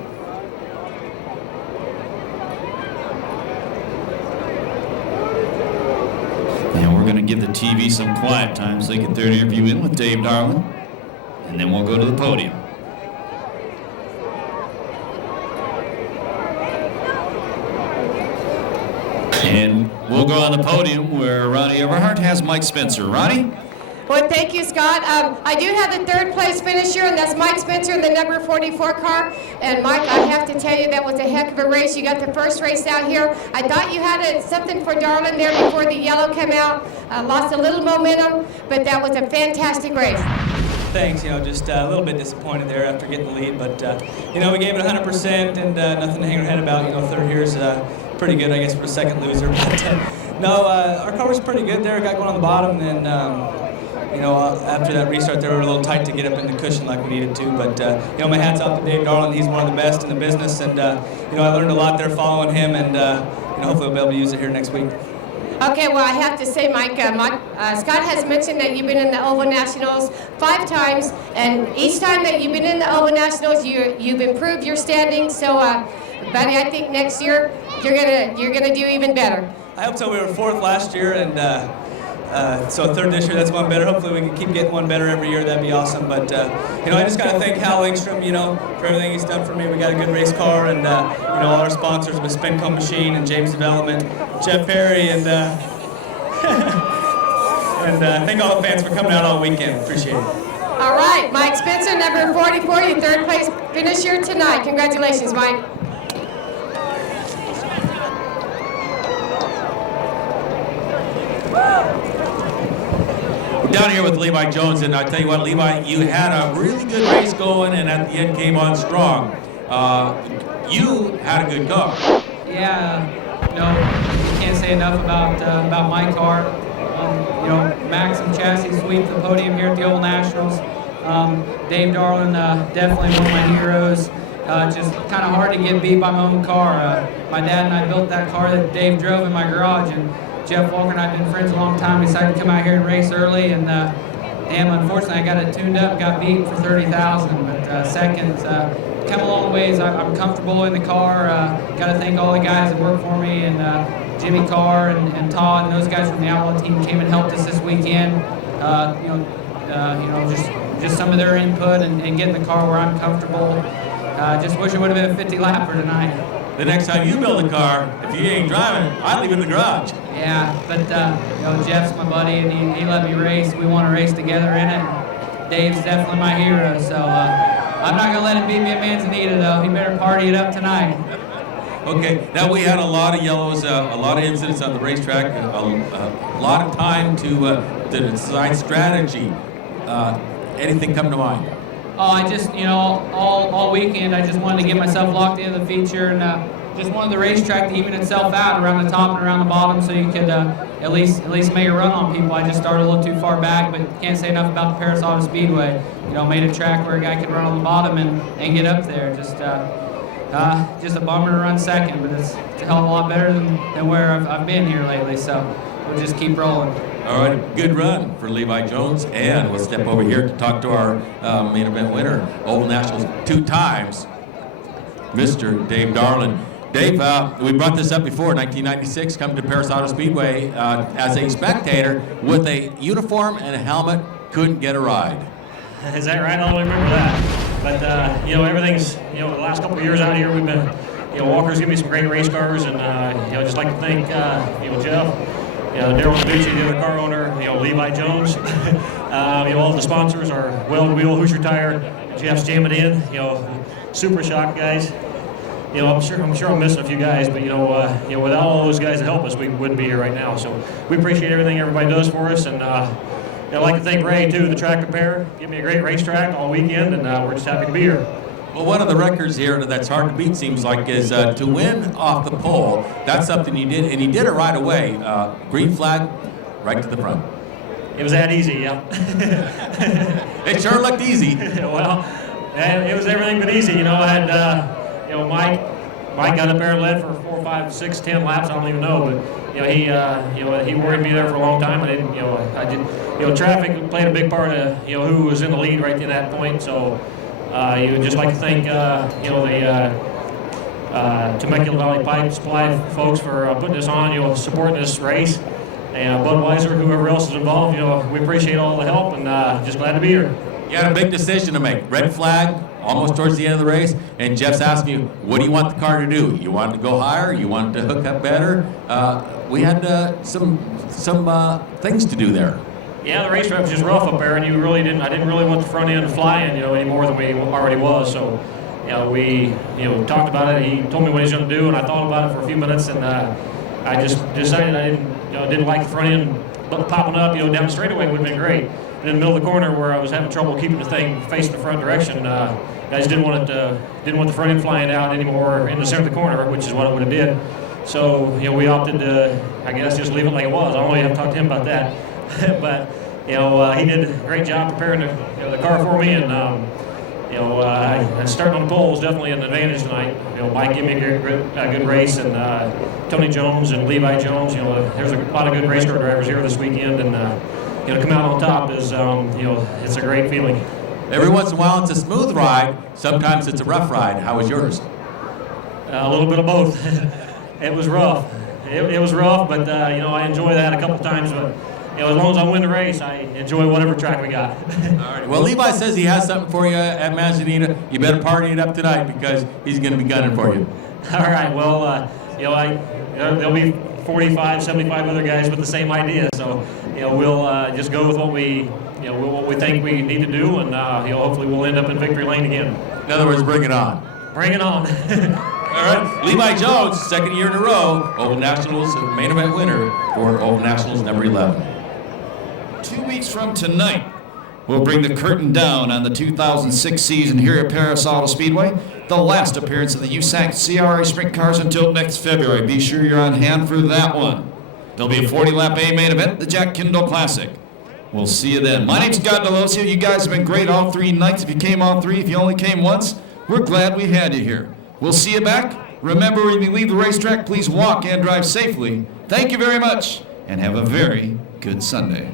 And we're going to give the TV some quiet time so they get their interview in with Dave Darlin, and then we'll go to the podium. And we'll go on the podium where Ronnie Everhart has Mike Spencer. Ronnie? Well, thank you, Scott. I do have the 3rd place finisher, and that's Mike Spencer in the number 44 car. And Mike, I have to tell you, that was a heck of a race. You got the first race out here. I thought you had something for Darlin there before the yellow came out. Lost a little momentum, but that was a fantastic race. Thanks, just a little bit disappointed there after getting the lead, but we gave it 100% and nothing to hang our head about. 3rd here's pretty good, I guess, for a second loser. But no, our car was pretty good there. Got going on the bottom, and after that restart, they were a little tight to get up in the cushion like we needed to. But my hat's off to Dave Darlin. He's one of the best in the business, and I learned a lot there following him, and hopefully we'll be able to use it here next week. Okay, well, I have to say, Mike, Scott has mentioned that you've been in the Oval Nationals 5 times, and each time that you've been in the Oval Nationals, you've improved your standing. So, buddy, I think next year you're gonna do even better. I hope so. We were 4th last year, and so 3rd this year. That's one better. Hopefully, we can keep getting one better every year. That'd be awesome. But I just gotta thank Hal Engstrom, for everything he's done for me. We got a good race car, and all our sponsors with Spinco Machine and James Development, Jeff Perry, and and thank all the fans for coming out all weekend. Appreciate it. All right, Mike Spencer, number 44, your 3rd place finisher tonight. Congratulations, Mike. We're down here with Levi Jones, and I tell you what, Levi, you had a really good race going, and at the end came on strong. You had a good car. Yeah, you can't say enough about my car. Max and Chassis sweep the podium here at the Oval Nationals. Dave Darlin, definitely one of my heroes. Just kind of hard to get beat by my own car. My dad and I built that car that Dave drove in my garage, and Jeff Walker and I have been friends a long time. We decided to come out here and race early, and unfortunately I got it tuned up, got beat for 30,000. But second, come a long ways. I'm comfortable in the car. Got to thank all the guys that work for me, and Jimmy Carr and Todd and those guys from the Outlaw team came and helped us this weekend. Just some of their input and getting the car where I'm comfortable. Just wish it would have been a 50 lapper tonight. The next time you build a car, if you ain't driving, I'd leave it in the garage. Yeah, but Jeff's my buddy, and he let me race. We want to race together in it. Dave's definitely my hero, so I'm not gonna let him beat me at Manzanita though. He better party it up tonight. Okay, now we had a lot of yellows, a lot of incidents on the racetrack, a lot of time to decide strategy. Anything come to mind? Oh, I just, all weekend, I just wanted to get myself locked into the feature, and just wanted the racetrack to even itself out around the top and around the bottom, so you could at least make a run on people. I just started a little too far back, but can't say enough about the Perris Auto Speedway. You know, made a track where a guy could run on the bottom and get up there. Just a bummer to run second, but it's a hell of a lot better than where I've been here lately. So we'll just keep rolling. All right, good run for Levi Jones, and we'll step over here to talk to our main event winner, Oval Nationals 2 times, Mr. Dave Darland. Dave, we brought this up before, 1996, come to Perris Auto Speedway as a spectator with a uniform and a helmet, couldn't get a ride. Is that right? I don't remember that. But, you know, everything's, you know, the last couple of years out here, we've been, you know, Walker's given me some great race cars, and, you know, just like to thank, you know, Jeff, you know, Daryl Nabucci, the other car owner, you know, Levi Jones, you know, all the sponsors are Weld Wheel, Hoosier Tire, Jeff's jamming in, you know, Super Shock guys. You know, I'm sure I'm missing a few guys, but you know, without all those guys that help us, we wouldn't be here right now. So we appreciate everything everybody does for us, and I'd like to thank Ray too, the track repair. Give me a great racetrack all weekend, and we're just happy to be here. Well, one of the records here that's hard to beat, seems like, is to win off the pole. That's something you did, and you did it right away. Green flag, right to the front. It was that easy, yeah. It sure looked easy. Well, it was everything but easy. You know, I had. You know, Mike got up there and led for 4, 5, 6, 10 laps. I don't even know, but you know, he worried me there for a long time. Traffic played a big part of who was in the lead right to that point. So you would just like to thank the Temecula Valley Pipe Supply folks for putting this on, supporting this race, and Budweiser, whoever else is involved. We appreciate all the help, and just glad to be here. You had a big decision to make. Red flag, almost towards the end of the race, and Jeff's asking you, what do you want the car to do? You want it to go higher? You want it to hook up better? We had some things to do there. Yeah, the racetrack was just rough up there, and I didn't really want the front end to fly in, any more than we already was. So, we, talked about it. He told me what he was going to do, and I thought about it for a few minutes, and I just decided I didn't like the front end popping up, down the straightaway would have been great. And in the middle of the corner where I was having trouble keeping the thing facing the front direction, I just didn't want the front end flying out anymore in the center of the corner, which is what I would have did. So, we opted to, I guess, just leave it like it was. I only have to talk to him about that. But, he did a great job preparing the car for me, and, starting on the pole was definitely an advantage tonight. Mike gave me a good race, and Tony Jones and Levi Jones, there's a lot of good race car drivers here this weekend, and, to come out on top is, it's a great feeling. Every once in a while it's a smooth ride, sometimes it's a rough ride. How was yours? A little bit of both. It was rough. It was rough, but, I enjoy that a couple times, but as long as I win the race, I enjoy whatever track we got. All right. Well, Levi says he has something for you at Mazanita. You better party it up tonight because he's going to be gunning for you. All right. Well, there'll be 45, 75 other guys with the same idea. So, we'll just go with what we think we need to do, and hopefully we'll end up in victory lane again. In other words, bring it on. Bring it on. All right. Levi Jones, second year in a row, Oval Nationals main event winner for Oval Nationals number 11. 2 weeks from tonight, we'll bring the curtain down on the 2006 season here at Perris Auto Speedway. The last appearance of the USAC CRA sprint cars until next February. Be sure you're on hand for that one. There'll be a 40-lap A main event, the Jack Kindle Classic. We'll see you then. My name's Scott Delosio. You guys have been great all 3 nights. If you came all 3, if you only came once, we're glad we had you here. We'll see you back. Remember, when you leave the racetrack, please walk and drive safely. Thank you very much, and have a very good Sunday.